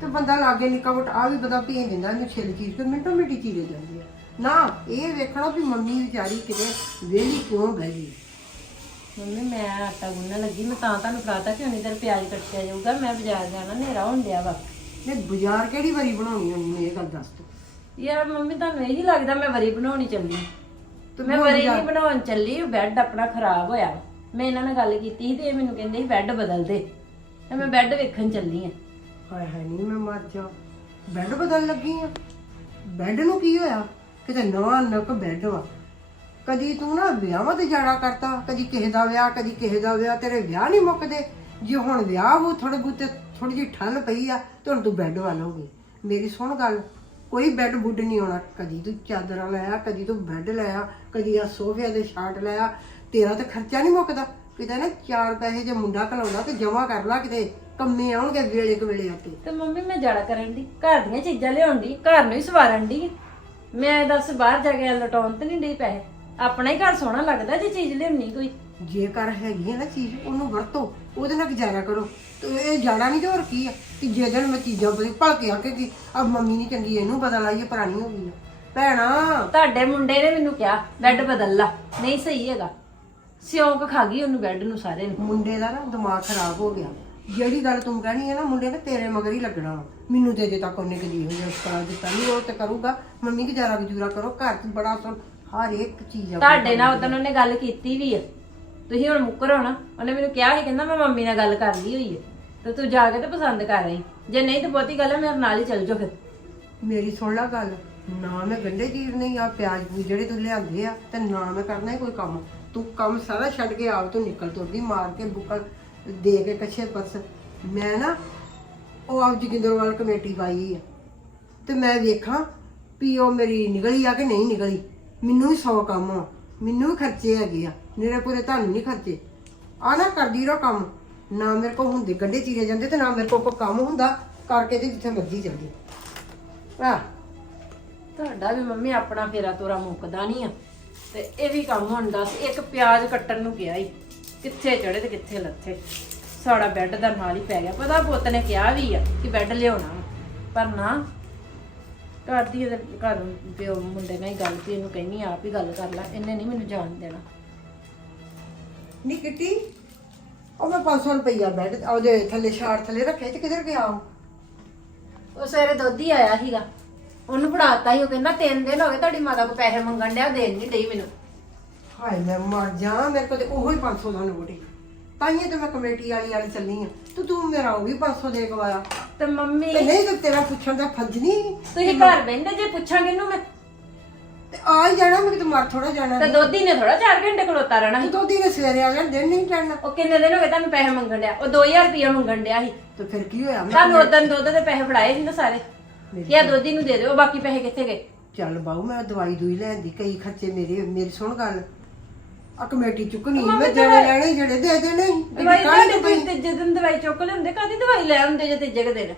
ਤੇ ਬੰਦਾ ਲਾਗੇ ਨਿੱਕਾ ਮੋਟਾ ਆ ਵੀ ਬੰਦਾ ਭੇਜ ਦਿੰਦਾ ਇਹਨੂੰ ਛਿੱਲ ਚੀਜ਼ ਕੇ, ਮਿੰਟੋ ਮਿੰਟੀ ਚੀਰੇ ਜਾਂਦੀ ਹੈ ਨਾ, ਇਹ ਵੇਖਣਾ ਵੀ ਮੰਮੀ ਵਿਚਾਰੀ ਕਿਤੇ ਵਿਹਲੀ ਕਿਉਂ ਬਹਿ ਗਈ ਮੰਮੀ ਮੈਂ ਆਟਾ ਗੁੰਨਣ ਲੱਗੀ ਮੈਂ ਤਾਂ ਤੁਹਾਨੂੰ ਫੜਾਤਾ ਕਿ ਹੁਣੀ ਦਰ ਪਿਆਜ਼ ਕੱਟਿਆ ਜਾਊਗਾ ਮੈਂ ਬਾਜ਼ਾਰ ਜਾਣਾ ਹਨੇਰਾ ਹੋਣ ਡਿਆ ਵਾ। ਨੇ ਬਾਜ਼ਾਰ ਕਿਹੜੀ ਵਾਰੀ ਬਣਾਉਣੀ ਆ ਮੈਨੂੰ ਇਹ ਗੱਲ ਦੱਸ ਤੂੰ ਯਾਰ ਮੰਮੀ ਤੁਹਾਨੂੰ ਇਹੀ ਲੱਗਦਾ ਮੈਂ ਵਰੀ ਬਣਾਉਣੀ ਚੱਲੀ। ਤੇ ਮੈਂ ਵਰੀ ਨਹੀਂ ਬਣਾਉਣ ਚੱਲੀ ਬੈੱਡ ਆਪਣਾ ਖਰਾਬ ਹੋਇਆ। ਮੈਂ ਇਹਨਾਂ ਨਾਲ ਗੱਲ ਕੀਤੀ ਸੀ ਤੇ ਇਹ ਮੈਨੂੰ ਕਹਿੰਦੇ ਸੀ ਬੈੱਡ ਬਦਲ ਦੇ। ਤੇ ਮੈਂ ਬੈੱਡ ਵੇਖਣ ਚੱਲੀ ਆ। ਹਾਏ ਹਾਏ ਨਹੀਂ ਮੈਂ ਮਰ ਜਾ। ਬੈੱਡ ਬਦਲ ਲੱਗੀ ਆ। ਬੈੱਡ ਨੂੰ ਕੀ ਹੋਇਆ? ਕਿਤੇ ਨਵਾਂ ਨਕ ਬੈੱਡ ਵਾ। ਕਦੀ ਤੂੰ ਨਾ ਵਿਆਹਾਂ ਤੇ ਜਾਣਾ ਕਰਤਾ, ਕਦੀ ਕਿਸੇ ਦਾ ਵਿਆਹ, ਕਦੀ ਕਿਸੇ ਦਾ ਵਿਆਹ, ਤੇਰੇ ਵਿਆਹ ਨਹੀਂ ਮੁੱਕਦੇ। ਜੇ ਹੁਣ ਵਿਆਹ ਹੋ ਥੋੜੇ ਬੁੱਤੇ ਥੋੜੀ ਜਿਹੀ ਠੱਲ ਪਈ ਆ, ਤੇ ਹੁਣ ਤੂੰ ਬੈੱਡ ਵੱਲ ਹੋ ਗਈ ਮੇਰੀ ਸੁਣ ਗੱਲ, ਕੋਈ ਬੈੱਡ ਬੁੱਡ ਨਹੀਂ ਆਉਣਾ। ਕਦੀ ਤੂੰ ਚਾਦਰਾਂ ਲਾਇਆ ਕਦੀ ਤੂੰ ਬੈੱਡ ਲਾਇਆ ਕਦੀ ਆ ਸੋਫੇ ਦੇ ਸ਼ਾਟ ਲਾਇਆ ਤੇਰਾ ਤਾਂ ਖਰਚਾ ਨਹੀਂ ਮੁੱਕਦਾ। ਕਿਤੇ ਨਾ ਚਾਰ ਪੈਸੇ ਜੇ ਮੁੰਡਾ ਘਲਾਉਂਦਾ ਤੇ ਜਮਾ ਕਰ ਲਾ ਕਿਤੇ, ਕੰਮੇ ਆਉਣਗੇ ਵੇਲੇ ਕੁ ਵੇਲੇ ਆ ਕੇ ਤੇ ਮੰਮੀ, ਮੈਂ ਜਾੜਾ ਕਰਨ ਦੀ ਘਰ ਦੀਆਂ ਚੀਜ਼ਾਂ ਲਿਆਉਣ ਦੀ ਘਰ ਨੂੰ ਹੀ ਸਵਾਰਨ ਦੀ ਮੈਂ ਦੱਸ ਬਾਹਰ ਜਾ ਕੇ ਲਟਾਉਣ ਤੇ ਨਹੀਂ ਡਈ ਪੈਸੇ। ਆਪਣਾ ਹੀ ਘਰ ਸੋਹਣਾ ਲੱਗਦਾ ਜੇ ਚੀਜ਼ ਲਿਆਉਣੀ ਕੋਈ। ਜੇਕਰ ਹੈਗੀ ਹੈ ਨਾ ਚੀਜ਼ ਉਹਨੂੰ ਵਰਤੋ ਉਹਦੇ ਨਾਲ ਗੁਜ਼ਾਰਾ ਕਰੋ। ਤੇ ਇਹ ਜਾਣਾ ਨਹੀਂ ਤੇ ਹੋਰ ਕੀ ਆ? ਕਿ ਜੇ ਦਿਨ ਮੈਂ ਚੀਜ਼ਾਂ ਬੜੀ ਭਲਕੇ ਆ ਕੇ ਕਿ ਆ ਮੰਮੀ ਨਹੀਂ ਚੰਗੀ ਇਹਨੂੰ ਬਦਲ ਆਈ ਇਹ ਪੁਰਾਣੀ ਹੋ ਗਈ ਆ। ਭੈਣਾ। ਤੁਹਾਡੇ ਮੁੰਡੇ ਨੇ ਮੈਨੂੰ ਕਿਹਾ ਬੈੱਡ ਬਦਲ ਲਾ। ਨਹੀਂ ਸਹੀ ਹੈਗਾ। ਸਿਉਂਕ ਖਾ ਗਈ ਉਹਨੂੰ ਬੈੱਡ ਨੂੰ ਸਾਰੇ ਨੂੰ। ਮੁੰਡੇ ਦਾ ਨਾ ਦਿਮਾਗ ਖਰਾਬ ਹੋ ਗਿਆ। ਜਿਹੜੀ ਗੱਲ ਤੂੰ ਕਹਿਣੀ ਹੈ ਨਾ ਮੁੰਡੇ ਨੇ ਤੇਰੇ ਮਗਰ ਹੀ ਲੱਗਣਾ। ਮੈਨੂੰ ਤੇ ਅਜੇ ਤੱਕ ਉਹਨੇ ਕਦੀ ਇਹੋ ਜਿਹਾ ਕਰਾ ਦਿੱਤਾ ਨਹੀਂ ਉਹ ਤੇ ਕਰੂਗਾ। ਮੰਮੀ ਗੁਜ਼ਾਰਾ ਗੁਜੂਰਾ ਕਰੋ ਘਰ 'ਚ ਬੜਾ ਸੁਣ ਹਰ ਇੱਕ ਚੀਜ਼ ਤੁਹਾਡੇ ਨਾਲ ਉਦੋਂ ਉਹਨੇ ਗੱਲ ਕੀਤੀ ਵੀ ਆ। ਤੁਸੀਂ ਹੁਣ ਮੁੱਕਰ ਹੋਣਾ। ਉਹਨੇ ਮੈਨੂੰ ਕਿਹਾ ਸੀ ਕਹਿੰਦਾ ਮੈਂ ਮੰਮੀ ਨਾਲ ਗੱਲ ਕਰ ਲਈ ਹੋਈ ਹੈ ਤੇ ਤੂੰ ਜਾ ਕੇ ਤੇ ਪਸੰਦ ਕਰ ਰਹੀ ਜੇ ਨਹੀਂ ਤੇ ਬਹੁਤੀ ਗੱਲ ਹੈ ਮੇਰੇ ਨਾਲ ਹੀ ਚੱਲ ਜਾਓ ਫਿਰ। ਮੇਰੀ ਸੁਣ ਲੈ ਗੱਲ। ਨਾ ਮੈਂ ਗੰਡੇ ਚੀਰਨੇ ਆ ਪਿਆਜ਼ ਪੂ ਜਿਹੜੇ ਤੂੰ ਲਿਆਂਦੇ ਆ ਤੇ ਨਾ ਮੈਂ ਕਰਨਾ ਹੀ ਕੋਈ ਕੰਮ। ਤੂੰ ਕੰਮ ਸਾਰਾ ਛੱਡ ਕੇ ਆਪ ਤੂੰ ਨਿਕਲ ਤੁਰਦੀ ਮਾਰ ਕੇ ਬੁੱਕਲ ਦੇ ਕੇ ਕੱਛੇ ਪਰਸ। ਮੈਂ ਨਾ ਉਹ ਆਪ ਜੋਗਿੰਦਰਵਾਲ ਕਮੇਟੀ ਪਾਈ ਆ। ਤੇ ਮੈਂ ਵੇਖਾਂ ਵੀ ਉਹ ਮੇਰੀ ਨਿਕਲੀ ਆ ਕਿ ਨਹੀਂ ਨਿਕਲੀ। ਮੈਨੂੰ ਵੀ ਸੌ ਕੰਮ ਆ। ਮੈਨੂੰ ਵੀ ਖਰਚੇ ਹੈਗੇ ਆ। ਮੇਰੇ ਪੂਰੇ ਤੁਹਾਨੂੰ ਨਹੀਂ ਖਰਚੇ। ਆ ਨਾ ਕਰਦੀ ਰਹੋ ਕੰਮ। ਨਾ ਮੇਰੇ ਕੋਲ ਹੁੰਦੇ ਗੰਡੇ ਚੀਰੇ ਜਾਂਦੇ ਤੇ ਨਾ ਮੇਰੇ ਕੋਲ ਕੋਈ ਕੰਮ ਹੁੰਦਾ। ਕਰਕੇ ਤੇ ਜਿੱਥੇ ਮਰਜ਼ੀ ਜਾਂਦੀ ਆ ਤੁਹਾਡਾ ਵੀ ਮੰਮੀ ਆਪਣਾ ਫੇਰਾ ਤੋਰਾ ਮੁੱਕਦਾ ਨਹੀਂ ਆ। ਤੇ ਇਹ ਵੀ ਕੰਮ ਹੁਣ ਦੱਸ, ਇੱਕ ਪਿਆਜ਼ ਕੱਟਣ ਨੂੰ ਗਿਆ ਹੀ ਕਿੱਥੇ ਚੜੇ ਤੇ ਕਿੱਥੇ ਲੱਥੇ। ਸਾਡਾ ਬੈੱਡ ਦਾ ਨਾਲ ਹੀ ਪੈ ਗਿਆ। ਪਤਾ ਪੁੱਤ ਨੇ ਕਿਹਾ ਵੀ ਆ ਕਿ ਬੈੱਡ ਲਿਆਉਣਾ ਵਾ। ਪਰ ਨਾ ਕਰਦੀ ਇਹਦੇ ਘਰ ਪਿਓ ਮੁੰਡੇ ਨਾਲ ਹੀ ਗੱਲ ਤੇ ਇਹਨੂੰ ਕਹਿੰਨੀ ਆਪ ਹੀ ਗੱਲ ਕਰ ਲੈ ਇਹਨੇ ਨਹੀਂ ਮੈਨੂੰ ਜਾਣ ਦੇਣਾ। ਨੀ ਕਿੱਟੀ ਉਹ ਮੈਂ 500 ਰੁਪਈਆ ਬੈੱਡ ਉਹਦੇ ਥੱਲੇ ਛਾੜ ਥੱਲੇ ਰੱਖਿਆ ਤੇ ਕਿੱਧਰ ਗਿਆ ਉਹ? ਉਹ ਸਵੇਰੇ ਦੁੱਧ ਹੀ ਆਇਆ ਸੀਗਾ। ਉਹਨੂੰ ਫੜਾਤਾ ਸੀ ਉਹ ਕਹਿੰਦਾ ਤਿੰਨ ਦਿਨ ਹੋ ਗਏ ਤੁਹਾਡੀ ਮਾਤਾ ਕੋ ਪੈਸੇ ਮੰਗਣ ਡਿਆ ਦੇਣ ਨਹੀਂ ਡਈ ਮੈਨੂੰ। ਹਾਏ ਮੈਂ ਮਰ ਜਾ ਮੇਰੇ ਕੋਲ ਤੇ ਉਹੋ ਹੀ 500 ਦਾ ਨੋਟ ਹੈ ਤਾਈਏ ਤੇ ਮੈਂ ਕਮੇਟੀ ਵਾਲੀ ਵਾਲੀ ਚੱਲੀ ਆ। ਤੂੰ ਤੂੰ ਮੇਰਾ ਉਹ ਵੀ 500 ਦੇ ਗਵਾਇਆ ਤੇ ਮੰਮੀ ਤੇ ਨਹੀਂ ਤੇ ਤੇਰਾ ਪੁੱਛਣ ਦਾ ਫਰਜ਼ ਨਹੀਂ। ਤੁਸੀਂ ਘਰ ਬਹਿੰਦੇ ਜੇ ਪੁੱਛਾਂਗੇ ਇਹਨੂੰ ਮੈਂ। ਤੇ ਆ ਹੀ ਜਾਣਾ ਮੈਂ ਕਿਤੇ ਮਰ ਥੋੜਾ ਜਾਣਾ ਤੇ ਦੋਧੀ ਨੇ ਥੋੜਾ 4 ਘੰਟੇ ਖਲੋਤਾ ਰਹਿਣਾ ਤੂੰ ਸੀ ਦੋ ਦਿਨ ਸਵੇਰੇ ਆ ਜਾਣ ਦਿਨ ਨਹੀਂ ਚੜਨਾ ਉਹ ਕਿੰਨੇ ਦਿਨ ਹੋ ਗਏ ਤੁਹਾਨੂੰ ਪੈਸੇ ਮੰਗਣ ਡਿਆ? ਉਹ 2000 ਰੁਪਇਆ ਮੰਗਣ ਡਿਆ ਸੀ। ਤੇ ਫਿਰ ਕੀ ਹੋਇਆ? ਮੈਂ ਤੁਹਾਨੂੰ ਉਦੋਂ ਦੁੱਧ ਦੇ ਪੈਸੇ ਫੜਾਏ ਸੀ ਨਾ ਸਾਰੇ। ਕਿਹਾ ਦੋਧੀ ਨੂੰ ਦੇ ਦਿਓ ਬਾਕੀ ਪੈਸੇ ਕਿੱਥੇ ਗਏ? ਚੱਲ ਬਾਊ ਮੈਂ ਦਵਾਈ ਦੂਈ ਲੈਣ ਦੀ ਕਈ ਖਰਚੇ ਮੇਰੇ ਮੇਰੀ ਸੁਣ ਗੱਲ। ਆ ਕਮੇਟੀ ਚੁੱਕਣੀ ਮੈਂ ਜਿਹੜੇ ਲੈਣੇ ਜਿਹੜੇ ਦੇ ਦੇਣੇ। ਦਵਾਈ ਤੂੰ ਕੋਲ ਤੀਜੇ ਦਿਨ ਦਵਾਈ ਚੁੱਕ ਲੈਂਦੇ ਕਾਦੀ ਦਵਾਈ ਲੈ ਆਉਂਦੇ ਜੇ ਤੀਜੇ ਕੁ ਦਿਨ?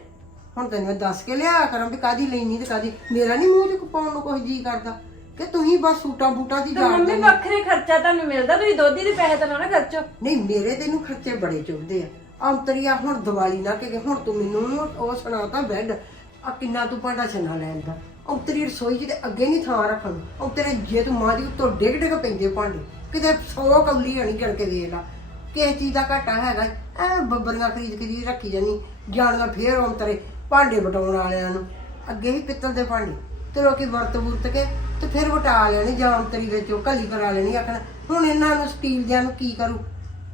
ਹੁਣ ਤੈਨੂੰ ਦੱਸ ਕੇ ਲਿਆ ਕਰਾਂ ਵੀ ਕਾਦੀ ਲੈਣੀ ਤੇ ਕਾਦੀ ਮੇਰਾ ਨਹੀਂ ਮੂੰਹ ਚ ਪਾਉਣ ਨੂੰ ਕੋਈ ਜੀ ਕਰਦਾ। ਕਿ ਤੁਸੀਂ ਬਸ ਸੂਟਾਂ ਬੂਟਾਂ ਦੀ ਤੇ ਜਾਣ ਮੰਮੀ ਵੱਖਰੇ ਖਰਚਾ ਤੁਹਾਨੂੰ ਮਿਲਦਾ ਤੁਸੀਂ ਦੋਧੀ ਦੇ ਪੈਸੇ ਤਾਂ ਨਾ ਖਰਚੋ। ਨਹੀਂ ਮੇਰੇ ਤੈਨੂੰ ਖਰਚੇ ਬੜੇ ਚੁੱਭਦੇ ਆ। ਅੰਤਰੀਆ ਹੁਣ ਦੀਵਾਲੀ ਨਾ ਕਿ ਹੁਣ ਤੂੰ ਮੈਨੂੰ ਉਹ ਸੁਣਾਤਾ ਬੈੱਡ ਆ ਕਿੰਨਾ ਤੂੰ ਭਾਂਡਾ ਛੰਨਾ ਲੈਣ ਦਾ ਅੰਤਰੀ ਰਸੋਈ ਤੇ ਅੱਗੇ ਨਹੀਂ ਥਾਂ ਰੱਖਣ। ਅੰਤਰੇ ਜੇ ਤੂੰ ਮਾਂ ਦੀ ਉੱਤੋਂ ਡਿੱਗ ਡਿੱਗ ਪੈਂਦੇ ਭਾਂਡੇ। ਕਿਤੇ 100 ਕੌਲੀ ਹੋਣੀ ਗਣ ਕੇ ਵੇਖ ਲਾ। ਕਿਸੇ ਚੀਜ਼ ਦਾ ਘਾਟਾ ਹੈਗਾ। ਐ ਬੱਬਰੀਆਂ ਖਰੀਦ ਖਰੀਦ ਰੱਖੀ ਜਾਨੀ ਜਾਣੀਆਂ ਫੇਰ ਅੰਤਰੇ ਭਾਂਡੇ ਵਟਾਉਣ ਵਾਲਿਆਂ ਨੂੰ। ਅੱਗੇ ਵੀ ਪਿੱਤਲ ਦੇ ਭਾਂਡੇ, ਤੇ ਲੋਕੀ ਵਰਤ ਵੁਰਤ ਕੇ ਤੇ ਫਿਰ ਵਟਾ ਲੈਣੀ, ਜਾਂ ਅੰਤਰੀ ਵਿੱਚ ਉਹ ਕੱਲੀ ਕਰਾ ਲੈਣੀ, ਆਖਣ, ਹੁਣ ਇਹਨਾਂ ਨੂੰ ਸਟੀਲ ਦਿਆਂ ਨੂੰ ਕੀ ਕਰੂ?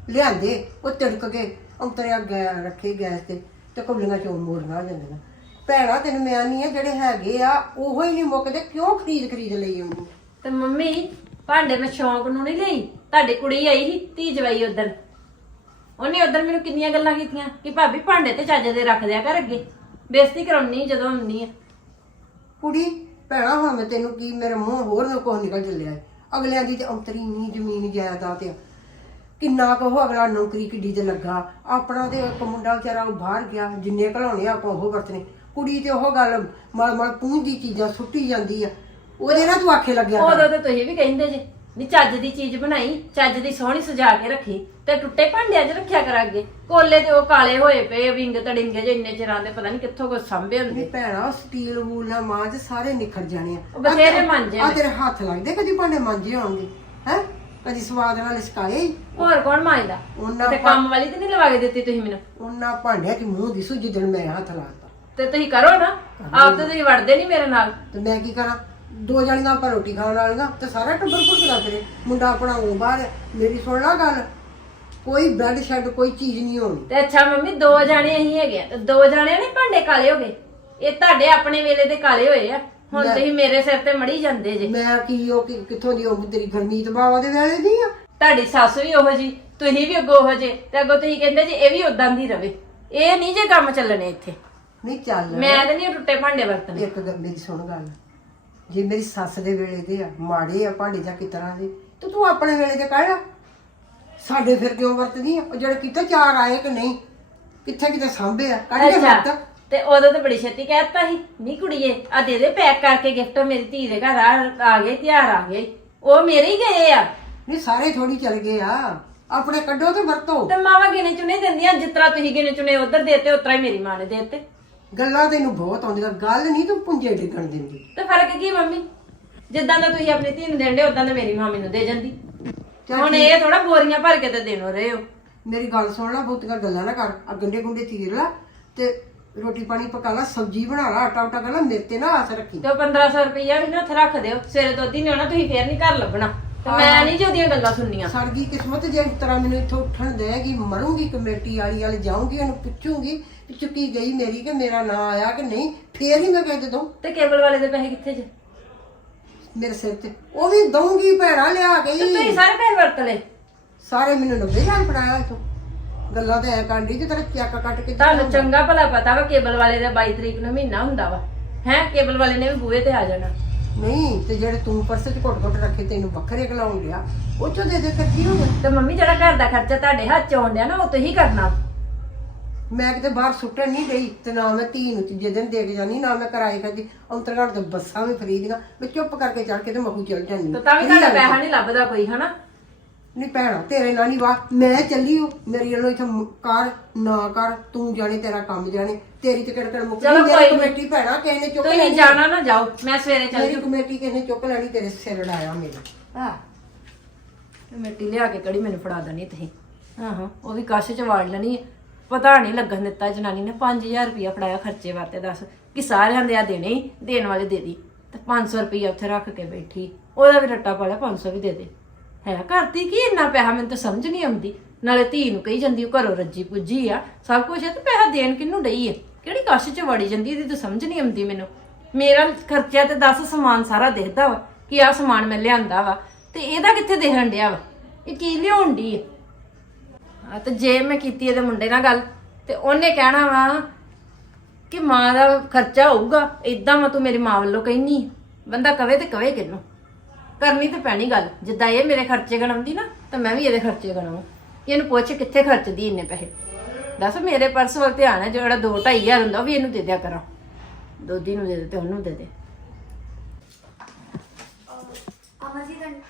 ਲਿਆਂਦੇ, ਉਹ ਤਿੜਕ ਕੇ ਅੰਤਰਿਆ ਗੈ, ਰੱਖੇ ਗੈਸ ਤੇ ਤੇ ਕੁਬਲੀਆਂ ਚੋਂ ਮੋੜਨਾ ਜਾਂਦੀਆਂ। ਭੈਣਾ ਤੈਨੂੰ ਮੈਂ ਨਹੀਂ ਆ ਜਿਹੜੇ ਹੈਗੇ ਆ, ਉਹੋ ਹੀ ਨਹੀਂ ਮੁੱਕਦੇ, ਕਿਉਂ ਖਰੀਦ ਖਰੀਦ ਲਈ ਆਉਂਦੀ? ਤੇ ਮੰਮੀ ਭਾਂਡੇ ਮੈਂ ਸ਼ੌਂਕ ਨੂੰ ਨਹੀਂ ਲਈ। ਤੁਹਾਡੀ ਕੁੜੀ ਆਈ ਸੀ, ਧੀ ਜਵਾਈ ਉਦੋਂ ਉਹਨੇ ਉਧਰ ਮੈਨੂੰ ਕਿੰਨੀਆਂ ਗੱਲਾਂ ਕੀਤੀਆਂ ਕਿ ਭਾਬੀ ਭਾਂਡੇ ਤੇ ਚੱਜ ਦੇ ਰੱਖ ਦਿਆ ਕਰ ਅੱਗੇ। ਬੇਇੱਜ਼ਤੀ ਕਰਾਉਣੀ ਜਦੋਂ ਆਉਣੀ ਆ। ਕੁੜੀ, ਭੈਣਾ, ਹੁਣ ਮੈਂ ਤੈਨੂੰ ਕੀ, ਮੇਰੇ ਮੂੰਹ ਹੋਰ ਨਾ ਕੁਛ ਨਿਕਲ ਚੱਲਿਆ। ਏ। ਅਗਲਿਆਂ ਦੀ ਤੇ ਅੰਤਰੀ ਨਹੀਂ ਜ਼ਮੀਨ ਜਾਇਦਾਦ ਆ। ਕਿੰਨਾ ਕੁ ਉਹ ਅਗਲਾ ਨੌਕਰੀ ਕਿੱਡੀ ਤੇ ਲੱਗਾ। ਆਪਣਾ ਤੇ ਇੱਕ ਮੁੰਡਾ ਵਿਚਾਰਾ ਉਹ ਬਾਹਰ ਗਿਆ, ਜਿੰਨੇ ਘਲਾਉਣੇ ਆ ਆਪਾਂ ਉਹ ਵਰਤਨੇ ਕੁੜੀ ਤੇ ਉਹ ਗੱਲ ਮਲ ਮਲ ਪੂੰਝਦੀ ਚੀਜ਼ਾਂ ਸੁੱਟੀ ਜਾਂਦੀ ਆ। ਉਹਦੇ ਨਾਲ ਤੂੰ ਆਖੇ ਲੱਗਿਆ ਕਰ। ਉਦੋਂ ਤੇ ਤੁਸੀਂ ਵੀ ਕਹਿੰਦੇ ਜੀ ਵੀ ਚੱਜ ਦੀ ਚੀਜ਼ ਬਣਾਈ ਚੱਜ ਦੀ ਸੋਹਣੀ ਸਜਾ ਕੇ ਰੱਖੀ ਤੇ ਟੁੱਟੇ ਭਾਂਡਿਆਂ 'ਚ ਰੱਖਿਆ ਕਰ ਅੱਗੇ। ਕੋਲੇ ਤੇ ਉਹ ਕਾਲੇ ਹੋਏ ਪਏ ਵਿੰਗ ਤੜਿੰਗੇ ਜੇ ਇੰਨੇ ਚਿਰਾਂ ਦੇ ਪਤਾ ਨਹੀਂ ਕਿੱਥੋਂ ਕੋ ਸੰਭੇ ਨਹੀਂ ਹੁੰਦੇ ਭੈਣਾ ਸਟੀਲ ਵੂਲ ਨਾਲ ਮਾਂਜ ਸਾਰੇ ਨਿਖਰ ਜਾਣੇ ਉਹ ਬਥੇਰੇ ਮਾਂਜੇ ਆ ਤੇਰੇ ਹੱਥ ਲੱਗਦੇ ਕਦੀ ਭਾਂਡੇ ਮਾਂਜੇ ਹੋਣਗੇ ਹੈ? ਕਦੀ ਸਵਾਦ ਨਾਲ ਲਿਸ਼ਕਾਏ। ਹੋਰ ਕੌਣ ਮਾਂਜਦਾ? ਉਹਨਾਂ ਤੇ ਕੰਮ ਵਾਲੀ ਤੇ ਨਹੀਂ ਲਵਾ ਕੇ ਦਿੱਤੀ ਤੁਸੀਂ ਮੈਨੂੰ? ਉਹਨਾਂ ਭਾਂਡਿਆਂ 'ਚ ਮੂੰਹ ਦਿਸੂ ਜਿੱਦਣ ਮੈਂ ਹੱਥ ਲਾਤਾ। ਤੇ ਤੁਸੀਂ ਕਰੋ ਨਾ ਆਪ ਤੇ ਤੁਸੀਂ ਵੜਦੇ ਨਹੀਂ ਮੇਰੇ ਨਾਲ। ਤੇ ਮੈਂ ਕੀ ਕਰਾਂ? ਦੋ ਜਣੀਆਂ ਆਪਾਂ ਰੋਟੀ ਖਾਣ ਵਾਲੀਆਂ ਤੇ ਸਾਰਾ ਟੱਬਰ ਭੁੱਖਦਾ ਫਿਰੇ। ਮੁੰਡਾ ਆਪਣਾ ਉਹ ਬਾਹਰ ਹੈ। ਮੇਰੀ ਸੁਣ ਲਾ ਗੱਲ। ਕੋਈ ਬੈੱਡ ਸ਼ੈੱਡ ਕੋਈ ਚੀਜ਼ ਨਹੀਂ ਹੋਣੀ। ਤੇ ਅੱਛਾ ਮੰਮੀ ਦੋ ਜਾਣੇ ਅਸੀਂ ਹੈਗੇ ਆ ਤੇ ਦੋ ਜਾਣੇ ਨੇ ਭਾਂਡੇ ਕਾਲੇ ਹੋ ਗਏ? ਇਹ ਤੁਹਾਡੇ ਆਪਣੇ ਵੇਲੇ ਦੇ ਕਾਲੇ ਹੋਏ ਆ। ਹੁਣ ਤੁਸੀਂ ਮੇਰੇ ਸਿਰ ਤੇ ਮੜੀ ਜਾਂਦੇ ਜੇ। ਮੈਂ ਕੀ ਉਹ ਕਿ- ਕਿੱਥੋਂ ਦੀ ਉਹ ਤੇਰੀ ਗਰਮੀਤ ਬਾਵਾ ਦੇ ਵੇਲੇ ਦੀ ਆ? ਤੁਹਾਡੀ ਸੱਸ ਵੀ ਉਹੋ ਜੀ ਤੁਸੀਂ ਵੀ ਅੱਗੋਂ ਉਹੋ ਜੇ ਤੇ ਅੱਗੋਂ ਤੁਸੀਂ ਕਹਿੰਦੇ ਜੀ ਇਹ ਵੀ ਉਦਾਂ ਦੀ ਰਵੇ। ਇਹ ਨਹੀਂ ਜੇ ਕੰਮ ਚੱਲਣੇ ਇੱਥੇ। ਨਹੀਂ ਚੱਲ। ਮੈਂ ਤਾਂ ਨਹੀਂ ਟੁੱਟੇ ਭਾਂਡੇ ਵਰਤਣੇ। ਇੱਕ ਗੱਲ ਮੇਰੀ ਸੁਣ ਗੱਲ। ਜੇ ਮੇਰੀ ਸੱਸ ਦੇ ਵੇਲੇ ਦੇ ਆ ਮਾੜੇ ਆ ਭਾਂਡੇ ਜਾਂ ਤਰ੍ਹਾਂ ਦੇ ਤੇ ਤੂੰ ਆਪਣੇ ਵੇਲੇ ਦੇ ਕਹਿ ਸਾਡੇ ਫਿਰ ਕਿਉਂ ਵਰਤਦੀ ਆ? ਉਹ ਜਿਹੜੇ ਕਿਤੇ ਚਾਰ ਆਏ ਕਿ ਨਹੀਂ ਕਿੱਥੇ ਕਿਤੇ ਸਾਂਭੇ ਆ ਕੱਢ ਕੇ ਅੱਛਾ ਵਰਤ। ਤੇ ਉਦੋਂ ਤਾਂ ਬੜੀ ਛੇਤੀ ਕਹਿਤਾ ਸੀ ਨਹੀਂ ਕੁੜੀਏ ਆ ਦੇ ਦੇ ਪੈਕ ਕਰਕੇ ਗਿਫਟ ਮੇਰੀ ਧੀ ਦੇ ਘਰ ਆ ਆ ਗਏ ਤਿਆਰ ਆ ਗਏ ਉਹ ਮੇਰੇ ਹੀ ਗਏ ਆ। ਨਹੀਂ ਸਾਰੇ ਥੋੜੀ ਚਲ ਗਏ ਆ। ਆਪਣੇ ਕੱਢੋ ਤੇ ਵਰਤੋ। ਤੇ ਮਾਵਾ ਗਿਣੇ ਚੁਣੇ ਦਿੰਦੀਆਂ ਜਿਸ ਤਰ੍ਹਾਂ ਤੁਸੀਂ ਗਿਣੇ ਚੁਣੇ ਉਧਰ ਦੇਤੇ ਉਤਰਾ ਹੀ ਮੇਰੀ ਮਾਂ ਨੇ ਦੇਤੇ। ਗੱਲਾਂ ਤੈਨੂੰ ਬਹੁਤ ਆਉਂਦੀਆਂ ਗੱਲ ਨਹੀਂ ਤੂੰ ਪੁੰਜੇ ਡਿੱਗਣ ਦਿੰਦੀ। ਤੇ ਫ਼ਰਕ ਕੀ ਮੰਮੀ? ਜਿੱਦਾਂ ਦਾ ਤੁਸੀਂ ਆਪਣੀ ਧੀ ਨੂੰ ਦੇਣਦੇ ਉਦਾਂ ਦਾ ਮੇਰੀ ਮਾਂ ਮੈਨੂੰ ਦੇ ਜਾਂਦੀ। ਚੱਲ ਹੁਣ ਇਹ ਥੋੜਾ ਬੋਰੀਆਂ ਭਰ ਕੇ ਤੇ ਦੇਣੋ ਰਹੇ ਹੋ। ਮੇਰੀ ਗੱਲ ਸੁਣ ਲੈ ਬਹੁਤੀਆਂ ਗੱਲਾਂ ਨਾ ਕਰ ਆ ਗੰਡੇ ਗੁੰਡੇ ਚੀਰ ਲੈ ਤੇ ਰੋਟੀ ਪਾਣੀ ਪਕਾ ਲੈ ਸਬਜ਼ੀ ਬਣਾ ਲੈ ਆਟਾ ਉਟਾ ਕਰ ਲੈ ਮੇਰੇ ਤੇ ਨਾ ਆਸ ਰੱਖੀ। ਤੇ ਉਹ 1500 ਰੁਪਈਆ ਵੀ ਨਾ ਉੱਥੇ ਰੱਖ ਦਿਓ ਸਵੇਰੇ ਦੁੱਧ ਹੀ ਨਹੀਂ ਆਉਣਾ ਤੁਸੀਂ ਫੇਰ ਨਹੀਂ ਘਰ ਲੱਭਣਾ। ਤੇ ਮੈਂ ਨਹੀਂ ਜੀ ਉਹਦੀਆਂ ਗੱਲਾਂ ਸੁਣਨੀਆਂ। ਸੜ ਗਈ ਕਿਸਮਤ ਜੇ ਇਸ ਤਰ੍ਹਾਂ ਮੈਨੂੰ ਇੱਥੋਂ ਉੱਠਣ ਦੇਗੀ ਮਰੂੰਗੀ ਕਮੇਟੀ ਵਾਲੀ ਵਾਲੇ ਜਾਊਂਗੀ ਉਹਨੂੰ ਪੁੱਛੂੰਗੀ ਕਿ ਚੁੱਕੀ ਗਈ ਮੇਰੀ ਕਿ ਮੇਰਾ ਨਾਂ ਆਇਆ ਕਿ ਨਹੀਂ ਫੇਰ ਹੀ ਮੈਂ ਕਹਿ ਦੂੰ ਤੇ ਕੇਬਲ ਵਾਲੇ ਦੇ ਪੈਸੇ ਕਿੱਥੇ ਜੇ? ਮੇਰੇ ਸਿਰ ਤੇ। ਉਹ ਵੀ ਦਊਂਗੀ ਭੈਣਾ ਲਿਆ ਤੇ। ਤੁਸੀਂ ਸਾਰੇ ਪੈਸੇ ਵਰਤ ਲਏ? ਸਾਰੇ ਮੈਨੂੰ 90000 ਫੜਾਇਆ ਇਥੋਂ। ਗੱਲਾਂ ਤੇ ਐ ਕਾਂਡੀ ਤੇ ਤੇਰਾ ਚੈੱਕ ਕੱਟ ਕੇ ਤੁਹਾਨੂੰ ਚੰਗਾ ਭਲਾ ਪਤਾ ਵਾ ਕੇਬਲ ਵਾਲੇ ਦਾ 22 ਤਰੀਕ ਨੂੰ ਮਹੀਨਾ ਹੁੰਦਾ ਵਾ। ਹੈ ਕੇਬਲ ਵਾਲੇ ਨੇ ਵੀ ਬੂਹੇ ਤੇ ਆ ਜਾਣਾ। ਨਹੀਂ ਤੇ ਜਿਹੜੇ ਤੂੰ ਪਰਸ ਚ ਘੁੱਟ ਘੁੱਟ ਰੱਖੇ ਤੈਨੂੰ ਵੱਖਰੇ ਖਲਾਉਣ ਲਿਆ ਉਹ ਚੋਂ ਦੇ ਦੇ ਫਿਰ ਕੀ ਹੋ ਗਿਆ? ਤੇ ਮੰਮੀ ਜਿਹੜਾ ਘਰ ਦਾ ਖਰਚਾ ਤੁਹਾਡੇ ਹੱਥ ਚ ਆਉਣ ਡਿਆ ਨਾ ਉਹ ਤੁਸੀਂ ਕਰਨਾ। ਮੈਂ ਕਿਤੇ ਬਾਹਰ ਸੁੱਟਣ ਨਹੀਂ ਗਈ ਤੇ ਨਾ ਮੈਂ ਧੀ ਨੂੰ ਤੀਜੇ ਦਿਨ ਦੇ ਕੇ ਜਾਨੀ ਨਾ ਮੈਂ ਕਿਰਾਏ ਕਰਦੀ ਅੰਤਰਗੜ ਤੇ ਬੱਸਾਂ ਵੀ ਫਰੀ ਦੀਆਂ ਮੈਂ ਚੁੱਪ ਕਰਕੇ ਚੜ ਕੇ ਤੇ ਮਖੂ ਚਲ ਜਾਂਦੀ। ਤੇ ਤਾਂ ਵੀ ਤੁਹਾਡਾ ਪੈਸਾ ਨਹੀਂ ਲੱਭਦਾ ਕੋਈ ਹਨਾ? ਨਹੀਂ ਭੈਣਾ ਤੇਰੇ ਨਾਲ ਨਹੀਂ ਵਾਹ ਮੈਂ ਚੱਲੀ ਹੂੰ ਮੇਰੀ ਵੱਲੋਂ ਇੱਥੇ ਮ- ਕਰ ਨਾ ਕਰ ਤੂੰ ਜਾਣੇ ਤੇਰਾ ਕੰਮ ਜਾਣੇ। ਤੇਰੀ ਤੇ ਕਿਹੜਾ ਮੁੱਕ ਚਲੋ ਮੇਰੀ ਕੋਈ ਨੀ। ਕਮੇਟੀ ਭੈਣਾ ਕਿਸੇ ਨੇ ਚੁੱਕ ਤੁਸੀਂ ਲੈਣੀ ਜਾਣਾ ਨਾ ਜਾਓ। ਮੈਂ ਸਵੇਰੇ ਚੱਲ ਮੇਰੀ ਕਮੇਟੀ ਕਿਸੇ ਨੇ ਚੁੱਕ ਲੈਣੀ ਤੇਰੇ ਸਿਰ ਡਾਇਆ ਮੇਰਾ। ਹਾਂ ਮਿੱਟੀ ਲਿਆ ਕੇ ਕੜੀ ਮੈਨੂੰ ਫੜਾ ਦੇਣੀ ਤੁਸੀਂ? ਆਹੋ ਉਹ ਵੀ ਕਸ਼ ਚ ਵਾੜ ਲੈਣੀ ਹੈ। ਪਤਾ ਨਹੀਂ ਲੱਗਣ ਦਿੱਤਾ ਜਨਾਨੀ ਨੇ 5000 ਰੁਪਇਆ ਫੜਾਇਆ ਖਰਚੇ ਵਾਸਤੇ ਦੱਸ। ਕਿ ਸਾਰਿਆਂ ਦੇ ਆ ਦੇਣੇ ਹੀ ਦੇਣ ਵਾਲੇ ਦੇ ਦੀ। ਤੇ 500 ਰੁਪਇਆ ਉੱਥੇ ਰੱਖ ਕੇ ਬੈਠੀ। ਉਹਦਾ ਵੀ ਰੱਟਾ ਪਾ ਲਿਆ 500 ਵੀ ਦੇ ਦੇ। ਹੈ ਕਰਦੀ ਕੀ ਇੰਨਾ ਪੈਸਾ ਮੈਨੂੰ ਤਾਂ ਸਮਝ ਨਹੀਂ ਆਉਂਦੀ। ਨਾਲੇ ਧੀ ਨੂੰ ਕਹੀ ਜਾਂਦੀ, ਉਹ ਘਰੋਂ ਰੱਜੀ ਪੁੱਜੀ ਆ। ਸਭ ਕੁਝ ਹੈ ਤੇ ਪੈਸਾ ਦੇਣ ਕਿਹਨੂੰ ਡਈ ਹੈ ਕਿਹੜੀ ਕਸ਼ ਚ ਵੜੀ ਜਾਂਦੀ ਇਹਦੀ ਤਾਂ ਸਮਝ ਨਹੀਂ ਆਉਂਦੀ ਮੈਨੂੰ। ਮੇਰਾ ਖਰਚਾ ਤੇ 10 ਸਮਾਨ ਸਾਰਾ ਦਿਖਦਾ ਵਾ, ਕਿ ਆਹ ਸਮਾਨ ਮੈਂ ਲਿਆਂਦਾ ਵਾ, ਤੇ ਇਹਦਾ ਕਿੱਥੇ ਦਿਖਣ ਡਿਆ ਵਾ? ਇਹ ਕੀ ਲਿਆਉਣ ਡਈ ਹੈ ਆ ਤੇ ਜੇ ਮੈਂ ਕੀਤੀ ਇਹਦੇ ਮੁੰਡੇ ਨਾਲ ਗੱਲ, ਤੇ ਉਹਨੇ ਕਹਿਣਾ ਵਾ ਕਿ ਮਾਂ ਦਾ ਖਰਚਾ ਹੋਊਗਾ ਇਦਾਂ ਮੈਂ ਤੂੰ ਮੇਰੀ ਮਾਂ ਵੱਲੋਂ ਕਹਿਨੀ ਬੰਦਾ ਕਵੇ ਤੇ ਕਵੇ ਕਿਹਨੂੰ। ਕਰਨੀ ਤੇ ਪੈਣੀ ਗੱਲ। ਜਿੱਦਾਂ ਇਹ ਮੇਰੇ ਖਰਚੇ ਗਣਾਉਂਦੀ ਨਾ ਤਾਂ ਮੈਂ ਵੀ ਇਹਦੇ ਖਰਚੇ ਗਣਾਉਂ ਇਹਨੂੰ ਪੁੱਛ ਕਿੱਥੇ ਖਰਚਦੀ ਇੰਨੇ ਪੈਸੇ। ਦੱਸ ਮੇਰੇ ਪਰਸ ਵੱਲ ਧਿਆਨ ਹੈ ਜਿਹੜਾ 2 ਹਜ਼ਾਰ ਹੁੰਦਾ ਉਹ ਵੀ ਇਹਨੂੰ ਦੇ ਦਿਆ ਕਰਾਂ। ਦੋਦੀ ਨੂੰ ਦੇ ਦੇ ਤੇ ਉਹਨੂੰ ਦੇ ਦੇ। ਅਮਰਜੀਤ ਆਂਟੀ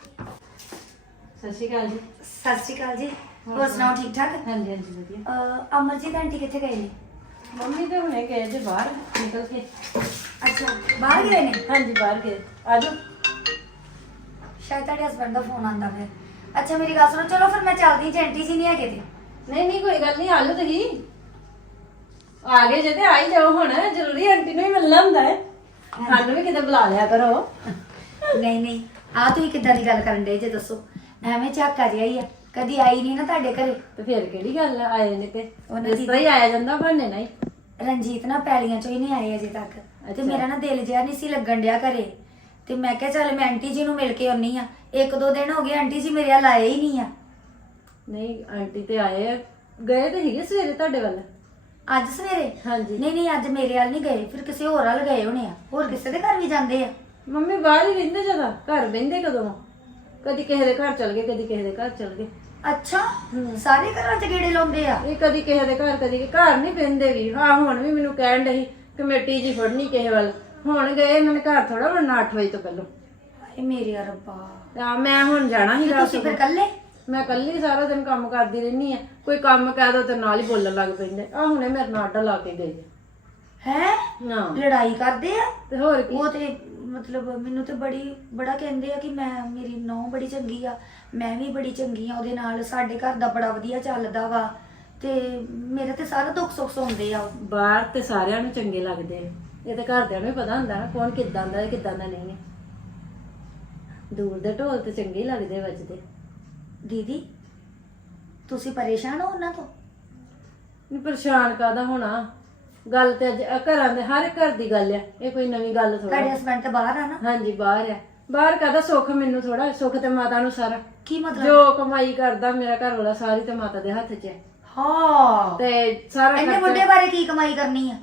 ਸਤਿ ਸ਼੍ਰੀ ਅਕਾਲ ਜੀ। ਸਤਿ ਸ਼੍ਰੀ ਅਕਾਲ ਜੀ। ਹੋਰ ਸੁਣਾਓ ਠੀਕ ਠਾਕ ਹਾਂਜੀ ਹਾਂਜੀ ਵਧੀਆ। ਅਹ, ਅਮਰਜੀਤ ਆਂਟੀ ਕਿੱਥੇ ਗਏ ਨੇ? ਮੰਮੀ ਤੇ ਹੁਣੇ ਗਏ ਜੇ ਬਾਹਰ ਨਿਕਲ ਕੇ। ਅੱਛਾ ਬਾਹਰ ਗਏ ਨੇ? ਹਾਂਜੀ ਬਾਹਰ ਗਏ। ਆਜੋ। ਸ਼ਾਇਦ ਤੁਹਾਡੇ ਹਸਬੰਡ ਦਾ ਫੋਨ ਆਂਦਾ ਫਿਰ। ਅੱਛਾ ਮੇਰੀ ਗੱਲ ਸੁਣੋ ਚਲੋ ਫਿਰ ਮੈਂ ਚੱਲਦੀ ਜੇ ਆਂਟੀ ਜੀ ਨਹੀਂ ਹੈਗੇ ਤੇ। ਨਹੀਂ ਨਹੀਂ ਕੋਈ ਗੱਲ ਨਹੀਂ ਆਜੋ ਤੁਸੀਂ। ਆ ਗਏ ਜੇ ਤੇ ਆ ਹੀ ਜਾਓ ਹੁਣ ਜ਼ਰੂਰੀ ਆਂਟੀ ਨੂੰ ਹੀ ਮਿਲਣਾ ਹੁੰਦਾ ਹੈ। ਸਾਨੂੰ ਵੀ ਕਿਤੇ ਬੁਲਾ ਲਿਆ ਕਰੋ। ਨਹੀਂ ਨਹੀਂ ਆ ਤੁਸੀਂ ਕਿੱਦਾਂ ਦੀ ਗੱਲ ਕਰਨ ਦੇ ਜੇ ਦੱਸੋ। ਐਵੇਂ ਝਾਕਾ ਜਿਹਾ ਹੀ ਆ ਕਦੀ ਆਈ ਨਹੀਂ ਨਾ ਤੁਹਾਡੇ ਘਰੇ। ਤੇ ਫਿਰ ਕਿਹੜੀ ਗੱਲ ਆ, ਆਏ ਨੇ ਤੇ। ਉਹਨਾਂ ਇਸ ਦੀ- ਤਰ੍ਹਾਂ ਹੀ ਆਇਆ ਜਾਂਦਾ ਬਹਾਨੇ ਨਾਲ ਹੀ। ਰਣਜੀਤ ਨਾ ਪੈਲੀਆਂ ਚੋਂ ਹੀ ਨਹੀਂ ਆਏ ਅਜੇ ਤੱਕ। ਤੇ ਅੱਛਾ। ਮੇਰਾ ਨਾ ਦਿਲ ਜਿਹਾ ਨਹੀਂ ਸੀ ਲੱਗਣ ਡਿਆ ਘਰੇ। ਤੇ ਮੈਂ ਕਿਹਾ ਚੱਲ ਮੈਂ ਆਂਟੀ ਜੀ ਨੂੰ ਮਿਲ ਕੇ ਆਉਣੀ ਆ ਇੱਕ ਦੋ ਦਿਨ ਹੋ ਗਏ ਆਂਟੀ ਜੀ ਮੇਰੇ ਵੱਲ ਆਏ ਹੀ ਨਹੀਂ ਆ। ਨਹੀਂ ਆਂਟੀ ਤੇ ਆਏ ਆ। ਗਏ ਤੇ ਸੀਗੇ ਸਵੇਰੇ ਤੁਹਾਡੇ ਵੱਲ? ਅੱਜ ਸਵੇਰੇ? ਹਾਂਜੀ। ਨਹੀਂ ਨਹੀਂ ਅੱਜ ਮੇਰੇ ਵੱਲ ਨਹੀਂ ਗਏ। ਫਿਰ ਕਿਸੇ ਹੋਰ ਵੱਲ ਗਏ ਹੋਣੇ ਆ। ਹੋਰ ਕਿਸੇ ਦੇ ਘਰ ਵੀ ਜਾਂਦੇ ਆ। ਮੰਮੀ ਬਾਹਰ ਹੀ ਰਹਿੰਦੇ ਜਦਾ ਘਰ ਬਹਿੰਦੇ ਕਦੋਂ ਕਦੀ ਕਿਸੇ ਦੇ ਘਰ ਚਲ ਗਏ ਕਦੀ ਕਿਸੇ ਦੇ ਘਰ ਚਲ ਗਏ। ਅੱਛਾ ਸਾਰੇ ਘਰਾਂ 'ਚ ਗੇੜੇ ਲਾਉਂਦੇ ਆ? ਇਹ ਕਦੀ ਕਿਸੇ ਦੇ ਘਰ ਕਦੀ ਕਿਸੇ- ਘਰ ਨਹੀਂ ਬਹਿੰਦੇ ਵੀ। ਹਾਂ ਹੁਣ ਵੀ ਮੈਨੂੰ ਕਹਿਣ ਡਈ ਕਮੇਟੀ ਜੀ ਫੜਨੀ ਕਿਸੇ ਵੱਲ। ਹੁਣ ਗਏ ਇਹਨਾਂ ਨੇ ਘਰ ਥੋੜਾ ਬਣਨਾ 8 ਵਜੇ ਤੋਂ ਪਹਿਲਾਂ। ਹਾਏ ਮੇਰੇ ਰੱਬਾ। ਤਾਂ ਮੈਂ ਹੁਣ ਜਾਣਾ ਸੀ ਤੇ ਰਾਤ ਤੁਸੀਂ ਨੂੰ। ਫਿਰ ਕੱਲੇ ਮੈਂ ਇਕੱਲੀ ਸਾਰਾ ਦਿਨ ਕੰਮ ਕਰਦੀ ਰਹਿੰਦੀ ਆ ਕੋਈ ਕੰਮ ਕਹਿ ਦੋ ਤੇ ਨਾਲ ਹੀ ਬੋਲਣ ਲੱਗ ਪੈਂਦੇ। ਆ ਹੁਣੇ ਮੇਰੇ ਨਾਲ ਅੱਡਾ ਲਾ ਕੇ ਗਏ। ਹੈ? ਨਾ। ਲੜਾਈ ਕਰਦੇ ਆ? ਤੇ ਹੋਰ ਕੀ? ਉਹ ਤੇ ਮਤਲਬ ਮੈਨੂੰ ਤੇ ਬੜੀ ਬੜਾ ਕਹਿੰਦੇ ਆ ਕਿ ਮੈਂ ਮੇਰੀ ਨੌ ਬੜੀ ਚੰਗੀ ਆ। ਮੈਂ ਵੀ ਬੜੀ ਚੰਗੀ ਆ ਉਹਦੇ ਨਾਲ ਸਾਡੇ ਘਰ ਦਾ ਬੜਾ ਵਧੀਆ ਚੱਲਦਾ ਵਾ। ਤੇ ਮੇਰੇ ਤੇ ਸਾਰਾ ਦੁੱਖ ਸੁੱਖ ਸੁਣਦੇ ਆ। ਉਹ। ਬਾਹਰ ਤੇ ਸਾਰਿਆਂ ਨੂੰ ਚੰਗੇ ਲੱਗਦੇ ਆ। ਇਹ ਤੇ ਘਰਦਿਆਂ ਨੂੰ ਹੀ ਪਤਾ ਹੁੰਦਾ ਨਾ ਕੌਣ ਕਿੱਦਾਂ ਦਾ ਹੈ ਕਿੱਦਾਂ ਦਾ ਨਹੀਂ ਹੈ। ਦੂਰ ਦੇ ਢੋਲ ਤੇ ਚੰਗੇ ਹੀ ਲੱਗਦੇ ਵੱਜਦੇ। ਦੀਦੀ ਤੁਸੀਂ ਪਰੇਸ਼ਾਨ ਹੋ ਉਹਨਾਂ ਤੋਂ? ਨਹੀਂ ਪਰੇਸ਼ਾਨ ਕਾਦਾ ਹੋਣਾ? ਗੱਲ ਤੇ ਅੱਜ ਅ, ਘਰਾਂ ਦੇ ਹਰ ਘਰ ਦੀ ਗੱਲ ਆ। ਇਹ ਕੋਈ ਨਵੀਂ ਗੱਲ ਤੁਹਾਡੇ ਥੋੜਾ ਹਸਬੰਡ ਤੇ ਬਾਹਰ ਆ ਨਾ? ਹਾਂਜੀ ਬਾਹਰ ਆ। ਬਾਹਰ ਕਾਦਾ ਸੁੱਖ ਮੈਨੂੰ ਥੋੜਾ ਸੁੱਖ ਤੇ ਮਾਤਾ ਨੂੰ ਸਾਰਾ। ਕੀ ਮਤਲਬ? ਜੋ ਕਮਾਈ ਕਰਦਾ ਮੇਰਾ ਘਰ ਵਾਲਾ ਸਾਰੀ ਤੇ ਮਾਤਾ ਦੇ ਹੱਥ 'ਚ ਹੈ ਹਾਂ। ਤੇ ਸਾਰਾ ਇਹਨੇ ਖਰਚਾ- ਮੁੰਡੇ ਬਾਰੇ ਕੀ ਕਮਾਈ ਕਰਨੀ ਆ?